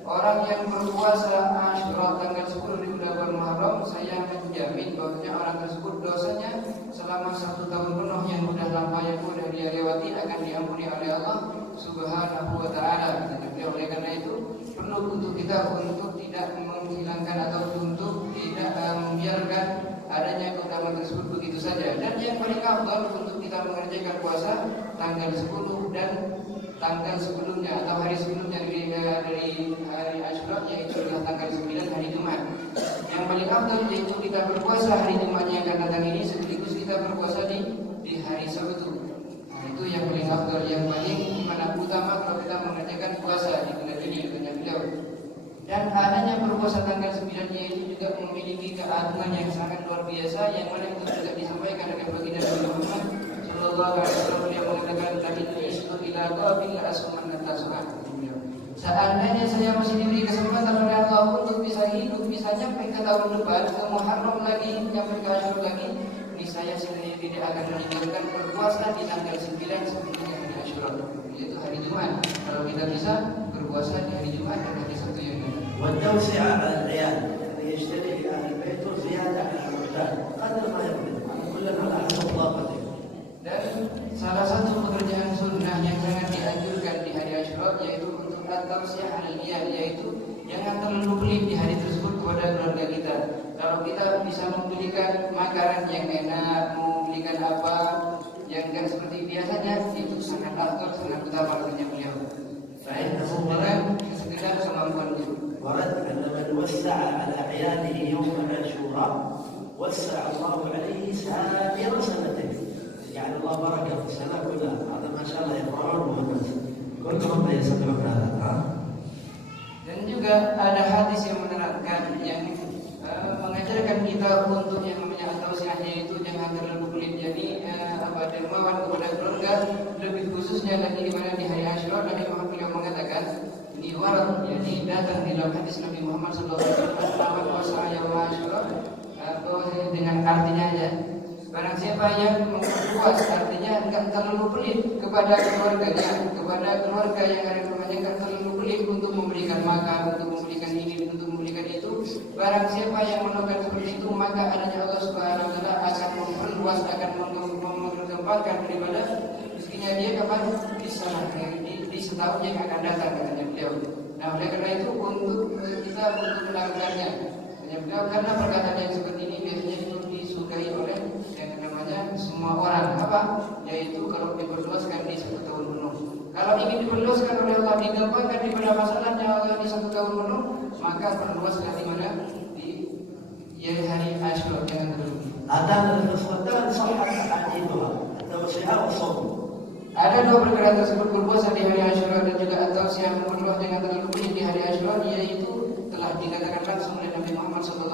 orang yang berpuasa Ashura tanggal 10 di bulan Muharram, saya menjamin bahwasanya orang tersebut dosanya selama 1 tahun penuh yang sudah lampau, yang sudah dia lewati akan diampuni oleh Allah Subhanahu wa taala. Oleh karena itu perlu untuk kita untuk tidak menghilangkan atau untuk tidak membiarkan adanya keutamaan tersebut begitu saja. Dan yang paling afdal untuk kita mengerjakan puasa tanggal 10 dan tanggal sebelumnya atau hari sebelumnya dari hari Ashura, yaitu adalah tanggal 9 hari Jumat. Yang paling afdal yaitu kita berpuasa hari Jumat yang akan datang ini sekaligus kita berpuasa di hari Sabtu. Nah, itu yang paling afdal, yang paling utama puasa tanggal 9 itu juga memiliki keagungan yang sangat luar biasa, yang mana itu juga disampaikan oleh baginda Nabi Muhammad sallallahu alaihi wasallam. Beliau mengatakan tadi itu ila qabil asuman natasuhan. Seandainya saya masih diberi kesempatan oleh Allah untuk bisa hidup, bisa nyampe ke tahun depan, ke Muharram lagi, nyampe ke Asyura lagi, saya sendiri tidak akan meninggalkan berpuasa di tanggal 9 seperti hari Asyura, yaitu hari Jumat. Kalau kita bisa berpuasa di hari Jumat dan hari Sabtu yang datang. والتوسعة على العيال يشتري إلى أهل البيت وزيادة على المعتاد قدر ما يقدر كلا على حسب طاقته. Dan salah satu pekerjaan sunnah yang sangat dianjurkan di hari Asyura yaitu untuk at-tawsi'ah 'alal iyal, yaitu jangan terlalu pelit di hari tersebut kepada keluarga kita. Kalau kita bisa membelikan makanan yang enak, membelikan apa yang enggak seperti biasanya, itu sangat afdal, sangat utama bagi beliau. فإنه sekedar kemampuan itu. ورد أن من وسع على عياله يوم عاشوراء وسع الله عليه سائر سنته، يعني الله بركة في السنة كلها. هذا ما شاء الله يفرحون والناس كلهم يسمعون هذا. Dan juga ada hadis yang menerangkan yang mengajarkan kita untuk yang namanya at-tawsi'ah, yaitu jangan terlalu pelit, jadi dermawan kepada keluarga, lebih khususnya lagi di mana di hari Asyura. Nabi Muhammad beliau mengatakan di luar, jadi datang di dalam hadis Nabi Muhammad SAW puasa yaum Asyura atau dengan artinya ya, barang siapa yang memperpuas, artinya enggak terlalu pelit kepada keluarganya, kepada keluarga yang ada di rumahnya, enggak terlalu pelit untuk memberikan makan, untuk memberikan ini, untuk memberikan itu. Barang siapa yang melakukan seperti itu, maka adanya Allah Subhanahu wa taala akan memperluas, akan mengembangkan daripada rezekinya dia kapan di sana, di setahun yang akan datang, katanya beliau. Nah, oleh karena itu untuk kita untuk melakukannya, beliau, karena perkataan yang seperti ini biasanya itu disukai oleh yang namanya semua orang, apa? Yaitu kalau diperluaskan di 1 tahun penuh. Kalau ingin diperluaskan oleh Allah, digampangkan daripada masalahnya Allah di 1 tahun penuh, maka perluaskan di mana? Di hari Asyura, jangan terlalu. هذان الخصلتان صحت أحاديثها التوسعة والصوم. Ada dua perkara tersebut, berpuasa di hari Asyura dan juga at-tawsi'ah, memperluas dengan terlalu pelit di hari Asyura, yaitu telah dikatakan langsung oleh Nabi Muhammad SAW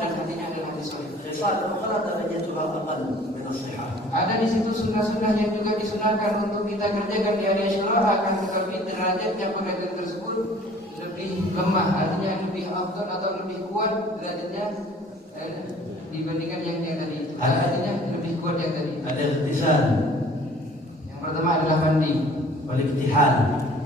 dan hatinya adalah hadis sahih. خصال أخرى درجتها أقل من الصحة. Ada di situ sunnah-sunnah yang juga disunahkan untuk kita kerjakan di hari Asyura, akan tetapi derajatnya perkara tersebut lebih lemah, artinya lebih afdal atau lebih kuat derajatnya dibandingkan yang tadi. Artinya lebih kuat yang tadi. الاغتسال. Yang pertama adalah mandi والاكتحال.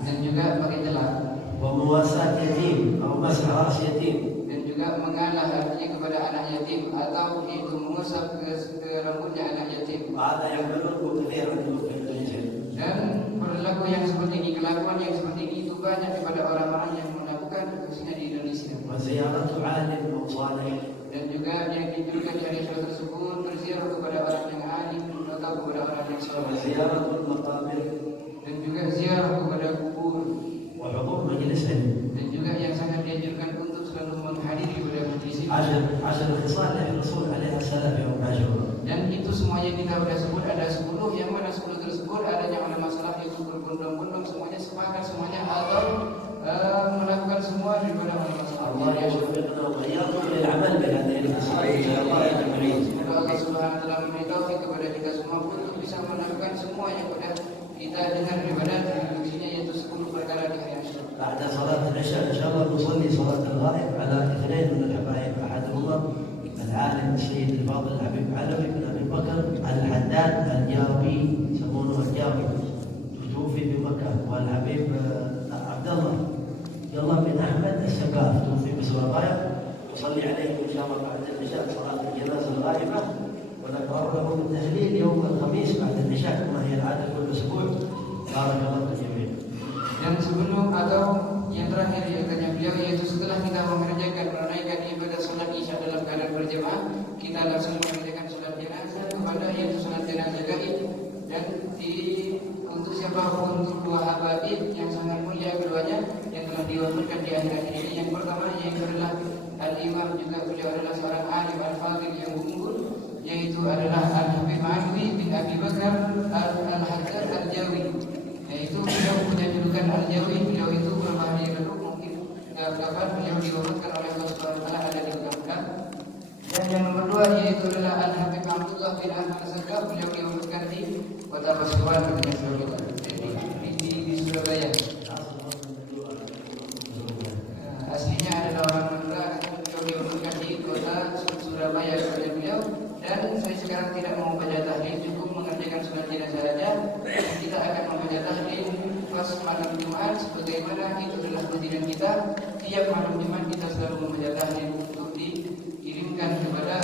dan juga pakai celak. ومواساة يتيم أو مسح رأس يتيم. Dan juga mengalah, artinya kepada anak yatim atau itu mengusap ke rambutnya anak yatim. وهذا يعمله كثيرا في الرجال. Dan perilaku yang seperti ini, kelakuan yang seperti ini itu banyak kepada orang-orang yang melakukan, khususnya di Indonesia. وزيارة عالم أو صالح. Dan juga yang ditunjukkan di hari Asyura tersebut berziarah kepada orang yang alim atau kepada orang yang saleh. وزيارة المقابر. Dan juga ziarah kepada kubur. وحضور مجلس علم. Dan juga yang sangat dianjurkan untuk selalu menghadiri pada majlis ini. 10 خصال يحرصون عليها السلف يوم عاشوراء. Dan itu semuanya kita sudah sebut, ada 10, yang mana 10 tersebut adanya oleh masalah itu berbondong-bondong, semuanya sepakat semuanya atau melakukan semua daripada masalah. الله يوفقنا وإياكم للعمل بهذه الخصال إن شاء الله يا جميعين. Semoga Allah Subhanahu wa taala memberi taufik kepada kita semua untuk bisa melakukan semua yang sudah kita dengar daripada instruksinya, yaitu 10 perkara di hari Asyura. بعد صلاة العشاء إن شاء الله نصلي صلاة الغائب على 2 من الحبايب، أحدهما العالم السيد الفاضل الحبيب علوي بن أبي بكر الحداد الجاوي، يسمونه الجاوي، توفي بمكة، والحبيب عبد الله بن أحمد السقاف توفي بسورقايا. نصلي عليه إن شاء الله بعد العشاء صلاة الجنازة الغائبة، ونقرأ له التهليل يوم الخميس بعد العشاء كما هي العادة كل أسبوع. بارك الله فيكم. Dan sebelum atau yang terakhir yang tanya beliau, yaitu setelah kita menunaikan ibadah salat Isya dalam keadaan berjamaah, kita langsung mengerjakan salat jenazah kepada yaitu salat jenazah gaib. Dan untuk siapa untuk dua habaib yang sangat mulia keduanya yang telah diwafatkan di akhir-akhir ini. Yang pertama yaitu adalah Al-Imam, juga beliau adalah seorang alim al-fadhil yang unggul, yaitu adalah Al-Habib Alwi bin Abi Bakar Al-Haddad Al-Jawi. Yaitu beliau punya julukan Al-Jawi. Beliau itu beberapa hari lalu mungkin kapan beliau diurutkan oleh Allah Subhanahu wa taala ada di belakang. Dan yang nomor 2 yaitu adalah Al-Habib Abdullah bin Ahmad Sagaf, beliau diurutkan di Kota Pasuruan di Surabaya. Aslinya adalah orang Madura, beliau diurutkan di Kota Surabaya oleh beliau. Dan saya sekarang tidak mau baca tahlil, cukup mengerjakan sunnah jenazah saja. Kita akan membaca tahlil pas malam Jumat, sebagaimana itu adalah kewajiban kita. Tiap malam Jumat kita selalu membaca tahlil untuk dikirimkan kepada